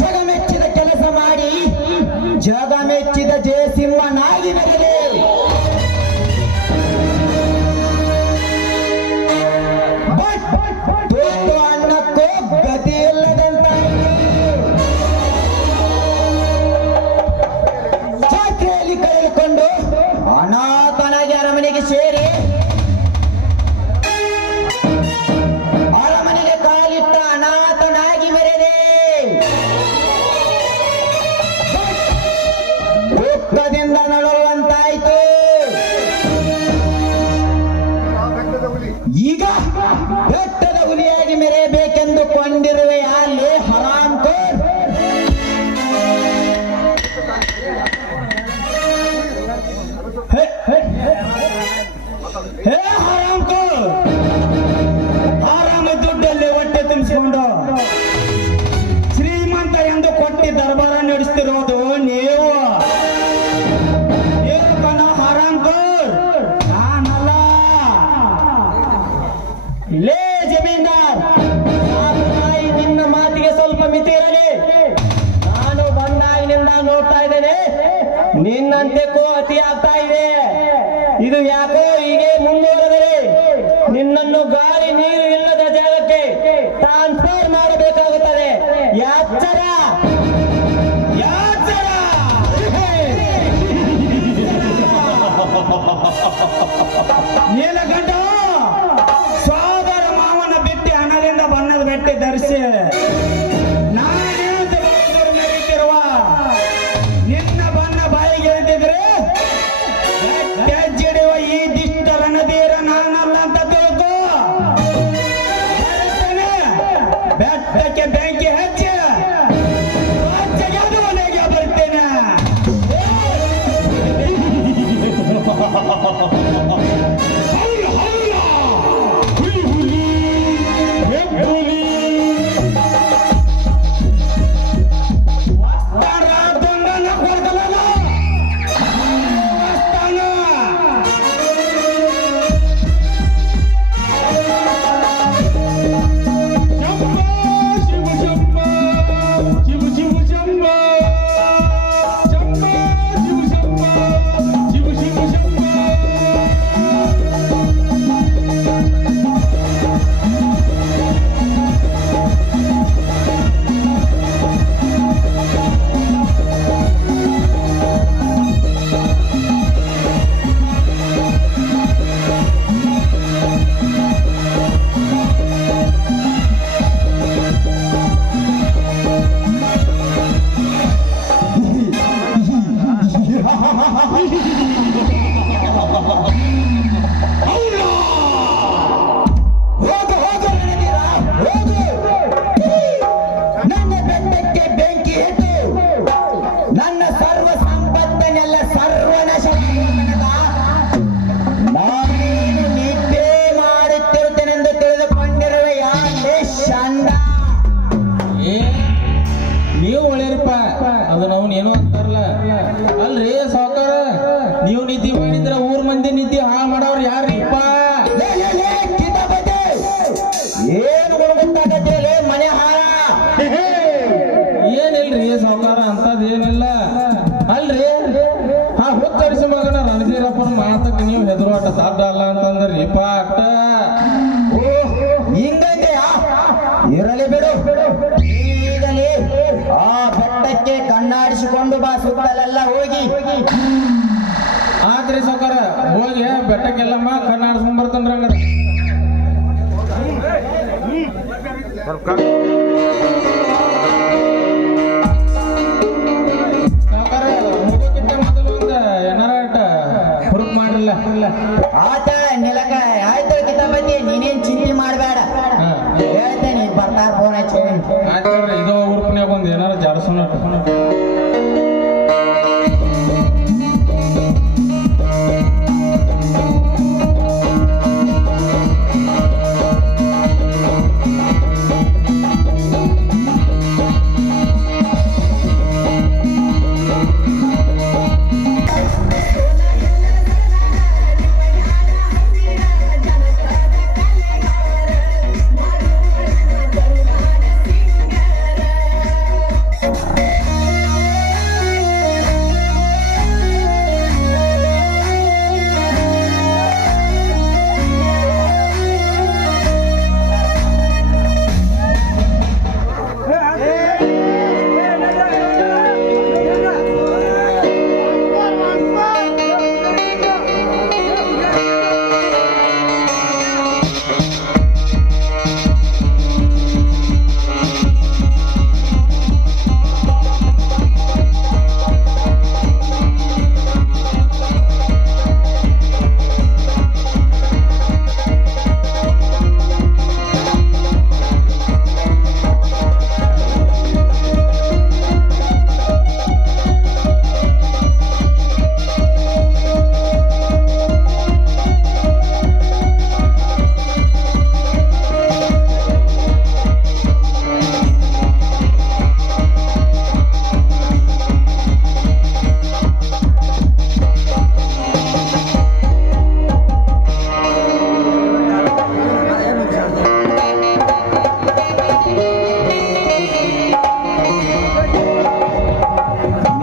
ಜಗಮೆಚ್ಚಿದ ಕೆಲಸ ಮಾಡಿ ಜಗಮೆಚ್ಚಿದ ಜಯಸಿಂಹನಾಗಿ ಬರಲಿ. ತುತ್ತು ಅನ್ನಕ್ಕೂ ಗತಿ ಇಲ್ಲದಂತ ಚಾಕ್ರಿಯಲ್ಲಿ ಕಳೆದುಕೊಂಡು ಅನಾಥನಾಗಿ ಅರಮನೆಗೆ ಸೇರಿ ಅರಮನೆಗೆ ಕಾಲಿಟ್ಟ ಅನಾಥನಾಗಿ ಮೆರೆದೆ. ದುಃಖದಿಂದ ನರಳುವಂತಾಯಿತು. ಈಗ ಬೆಟ್ಟದ ಹುಲಿಯಾಗಿ ಮೆರೆಯಬೇಕೆಂದು ಕೊಂಡಿರುವೆ ಅಲ್ಲಿ ಹರಾಮ್ಖೋರ್. ಹೇ ಹರಾಮ್ಖೋರ್, ಆರಾಮ ದುಡ್ಡಲ್ಲಿ ಹೊಟ್ಟೆ ತುಂಬಿಸಿಕೊಂಡು ಶ್ರೀಮಂತ ಎಂದು ಕೊಟ್ಟಿ ದರ್ಬಾರ ನಡೆಸ್ತಿರೋದು ನೀವು. ಹರಾಮ್ಖೋರ್ ನಾನಲ್ಲ. ಲೇ ಜಮೀನ್ದಾರ್, ನಿನ್ನ ಮಾತಿಗೆ ಸ್ವಲ್ಪ ಮಿತಿ ಇರಲಿ. ನಾನು ಬಂದಾಗಿನಿಂದ ನೋಡ್ತಾ ಇದ್ದೇನೆ, ನಿನ್ನಂತೆಕ್ಕೂ ಅತಿ ಆಗ್ತಾ ಇದೆ. ಇದು ಯಾಕೋ ಹೀಗೆ ಮುಂದುವರೆದರೆ ನಿನ್ನನ್ನು ಗಾಳಿ ನೀರು ಇಲ್ಲದ ಜಾಗಕ್ಕೆ ಟ್ರಾನ್ಸ್ಫರ್ ಮಾಡಬೇಕಾಗುತ್ತದೆ. ಯಾಚರ ಯಾಚರ ನೀಲಕಂಠ ಸೋದರ ಮಾವನ ಬಿಟ್ಟಿ ಹಣದಿಂದ ಬಣ್ಣದ ಬೆಟ್ಟಿ ಧರಿಸಿ ನಾನೇಂತ ಬಹದ್ದೂರು ಮೆರೀತಿರುವ ನಿನ್ನ ಬಣ್ಣ ಬಾಯಿಗೆ ಎಳೆದಿದ್ರೆ ಹೆಜ್ಜಿಡುವ ಈ ದಿಷ್ಟ ರಣಧೀರ ನಾನಲ್ಲ ಅಂತ ತಿಳ್ಕೋ. ಬೆಟ್ಟಕ್ಕೆ ಬೆಂಕಿ ಹಚ್ಚಿ ರಾಜ್ಯಗೆ ಒಲೆಗೆ ಬರ್ತೇನೆ. ಶಂಭೋ ಶಿವ ನೀವು ನಿದ್ದೆ ಮಾಡಿದ್ರ ಊರ್ ಮಂದಿ ನಿದ್ದೆ ಹಾಳು ಮಾಡೋರು ಯಾರಿಪ್ಪ? ಏನು ಗೊತ್ತಾಗತ್ತೆ ಮನೆ ಹಾಳ ಏನಿಲ್ರಿ ಸಾವುಕಾರ ಅಂತದ್ ಏನಿಲ್ಲ. ಅಲ್ರಿ ಆ ಹುತ್ತರಿಸಿ ಮಗನ ರಣಧೀರಪ್ಪನ ಮಾತಕ್ಕೆ ನೀವು ಹೆದರುವಾಟ ಸಾಧ್ಯ ಅಲ್ಲ ಅಂತಂದ್ರಿ ಪಾಟ. ಹಿಂಗಂದೆಯಾ? ಇರಲಿ ಬಿಡು. ಈಗಲೇ ಆ ಬೆಟ್ಟಕ್ಕೆ ಕಣ್ಣಾಡಿಸಿಕೊಂಡು ಬಾ, ಸುತ್ತಲೆಲ್ಲ ಹೋಗಿ. ಆದ್ರಿ ಸಾವುಕಾರ ಹೋಗಿ ಬೆಟ್ಟಕ್ಕೆಲ್ಲಮ್ಮ ಕಣ್ಣಾಡಿಸ್ಕೊಂಡ್ ಬರ್ತನ್ರಿ. ಹಂಗಾರ ಸಾವುಕಾರ ಮುಗೋಕ್ಕಿಂತ ಮೊದಲು ಒಂದು ಏನಾರ ಹುರುಪ್ ಮಾಡ್ರಲ್ಲ. ಆತ ನಿಲಕ ಆಯ್ತು ಕಿತಾಪತಿ, ನೀನೇನ್ ಚಿಂತೆ ಮಾಡಬೇಡ, ಹೇಳ್ತೇನೆ ಬರ್ತಾರ ಫೋನ್ ಹಚ್ಚಿ. ಆಯ್ತು ಇದು ಹುರುಪ್ನ್ಯಾಗ ಒಂದು ಏನಾರ ಜಾಡಸೋಣ.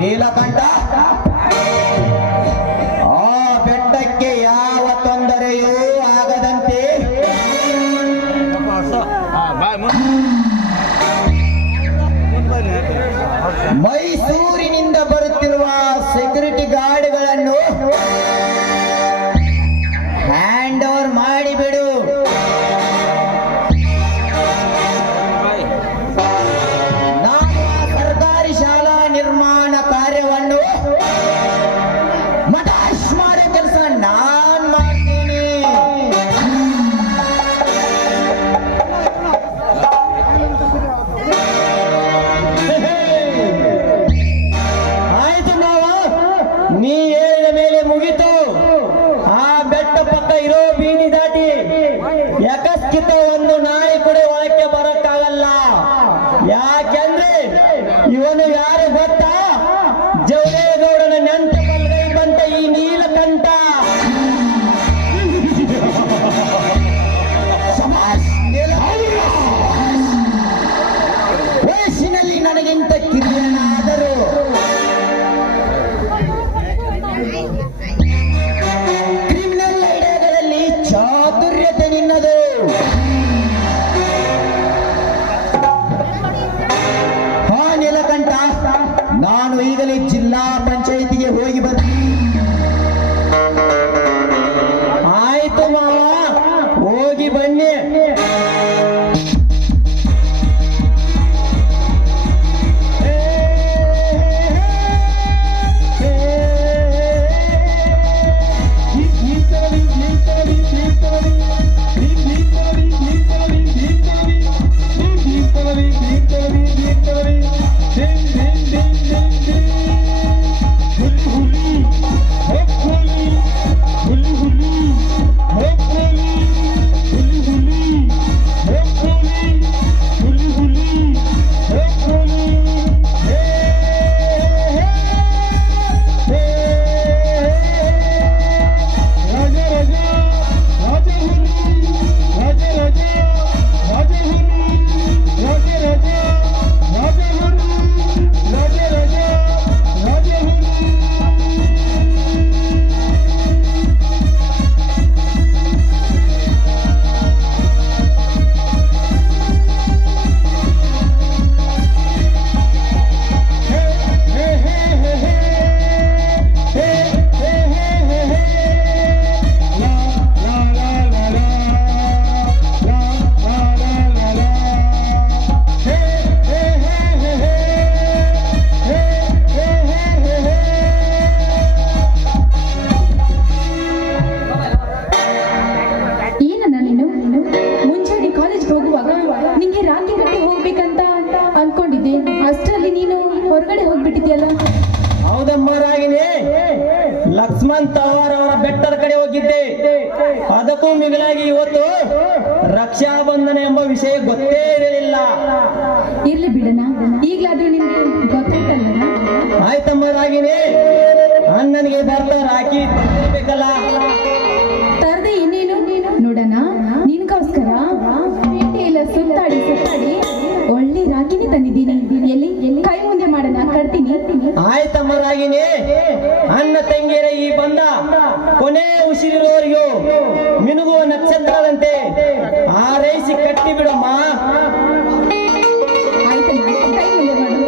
ನೀಲಕಂಠ, ಆ ಬೆಟ್ಟಕ್ಕೆ ಯಾವ ತೊಂದರೆಯೂ ಆಗದಂತೆ ಮೈಸೂರಿನಿಂದ ಬರುತ್ತಿರುವ ಸೆಕ್ಯೂರಿಟಿ ಗಾರ್ಡ್ಗಳನ್ನು ಹ್ಯಾಂಡ್ ಓವರ್ ಮಾಡಿಬಿಡು. ನಾನು ಸರ್ಕಾರಿ ಶಾಲಾ ನಿರ್ಮಾಣ ಕಾರ್ಯವನ್ನು ಮಟಾಶ್ ಮಾಡೋ ಕೆಲಸ ನಾನ್ ಮಾಡ್ತೀನಿ. ಆಯ್ತು ಮಾವ, ನೀ ಹೇಳಿದ ಮೇಲೆ ಮುಗಿತು. ಆ ಬೆಟ್ಟ ಪಕ್ಕ ಇರೋ ಬೀಣಿ ದಾಟಿ ಯಕಸ್ಕಿತ ಒಂದು ನಾಯಿ ಕೂಡ ಒಳಕ್ಕೆ ಬರಕ್ಕಾಗಲ್ಲ. ಯಾಕೆಂದ್ರೆ ಇವನು ಯಾರು ಗೊತ್ತಾ? ಜವರೇಗೌಡನ ನೆಂಟ ಬಲ್ಗೈ ಬಂತ ಈ ನೀಲಕಂಠ. ವಯಸ್ಸಿನಲ್ಲಿ ನನಗಿಂತ ಕಿರಿಯನಾದರೂ ಕ್ರಿಮಿನಲ್ ಐಡಿಯಾಗಳಲ್ಲಿ ಚಾತುರ್ಯತೆ ನಿನ್ನದು. ಹಾ ನೀಲಕಂಠ, ನಾನು ಈಗಲೇ ಜಿಲ್ಲಾ ಪಂಚಾಯಿತಿಗೆ ಹೋಗಿ ಬರ್ತೀನಿ. ಆಯ್ತು ಮಾವ, ಹೋಗಿ ಬನ್ನಿ. ಬಿಟ್ಟು ಹೋಗ್ಬೇಕಂತ ಅನ್ಕೊಂಡಿದ್ದೆ. ಅಷ್ಟರಲ್ಲಿ ನೀನು ಹೊರಗಡೆ ಹೋಗ್ಬಿಟ್ಟಿದ್ಯಲ್ಲ. ಹೌದಮ್ಮ ರಾಗಿಣಿ, ಲಕ್ಷ್ಮಣ್ ತಳವಾರ್ ಅವರ ಬೆಟ್ಟದ ಕಡೆ ಹೋಗಿದ್ದೆ. ಅದಕ್ಕೂ ಮಿಗಿಲಾಗಿ ಇವತ್ತು ರಕ್ಷಾಬಂಧನ ಎಂಬ ವಿಷಯ ಗೊತ್ತೇ ಇರಲಿಲ್ಲ. ಇರ್ಲಿ ಬಿಡಣ, ಈಗ್ಲಾದ್ರೂ ನಿಮ್ಗೆ ಗೊತ್ತಾಯ್ತಲ್ಲ. ಆಯ್ತಮ್ಮ ರಾಗಿಣಿ, ಅಣ್ಣನಿಗೆ ಬರ್ತಾ ರಾಖಿ ಬೇಕಲ್ಲ. ತರದೆ ಇನ್ನೇನು ನೋಡೋಣ. ನಿನ್ಗೋಸ್ಕರ ಪೇಟೆ ಎಲ್ಲ ಸುತ್ತಾಡಿ ಒಳ್ಳೆ ರಾಗಿನೇ ತಂದಿದ್ದೀನಿ. ಎಲ್ಲಿ ಕೈ ಮುಂದೆ ಮಾಡೋಣ, ಕಟ್ತೀನಿ. ಆಯ್ತಮ್ಮ ರಾಗಿಣಿ, ಅಣ್ಣ ತಂಗಿಯರ ಈ ಬಂದ ಕೊನೆ ಉಸಿರಿರುವವರೆಗೂ ಮಿನುಗುವ ನಕ್ಷತ್ರದಂತೆ ಆರೈಸಿ ಕಟ್ಟಿ ಬಿಡಮ್ಮ. ಆಯ್ತಣ್ಣ, ಕೈ ಮುಂದೆ ಮಾಡು.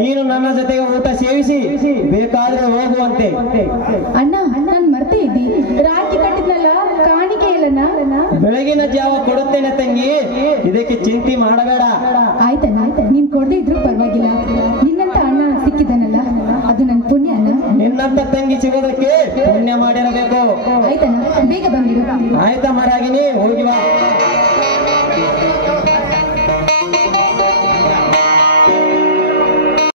ನೀನು ನನ್ನ ಜೊತೆಗೆ ಊಟ ಸೇವಿಸಿ ಬೇಕಾದ್ರೆ ಹೋಗುವಂತೆ. ಅಣ್ಣ ನಾನು ಮರ್ತೆ ಇದ್ದಿ, ರಾಖಿ ಕಟ್ಟಿದ್ನಲ್ಲ ಕಾಣಿಕೆ ಇಲ್ಲನ. ಬೆಳಗಿನ ಜಾವ ಕೊಡುತ್ತೇನೆ ತಂಗಿ, ಇದಕ್ಕೆ ಚಿಂತೆ ಮಾಡಬೇಡ. ಆಯ್ತಣ್ಣ, ನೀನ್ ಕೊಡದೆ ಇದ್ರು ಪರವಾಗಿಲ್ಲ. ನಿನ್ನಂತ ಅಣ್ಣ ಸಿಕ್ಕಿದನಲ್ಲ ಅದು ನನ್ ಪುಣ್ಯ ಅಣ್ಣ. ನಿನ್ನಂತ ತಂಗಿ ಸಿಗೋದಕ್ಕೆ ಪುಣ್ಯ ಮಾಡಿರಬೇಕು. ಆಯ್ತಣ್ಣ, ಬೇಗ ಬಂದಿರು. ಆಯ್ತಮ್ಮ ರಾಗಿಣಿ, ಹೋಗಿ ಬಾ.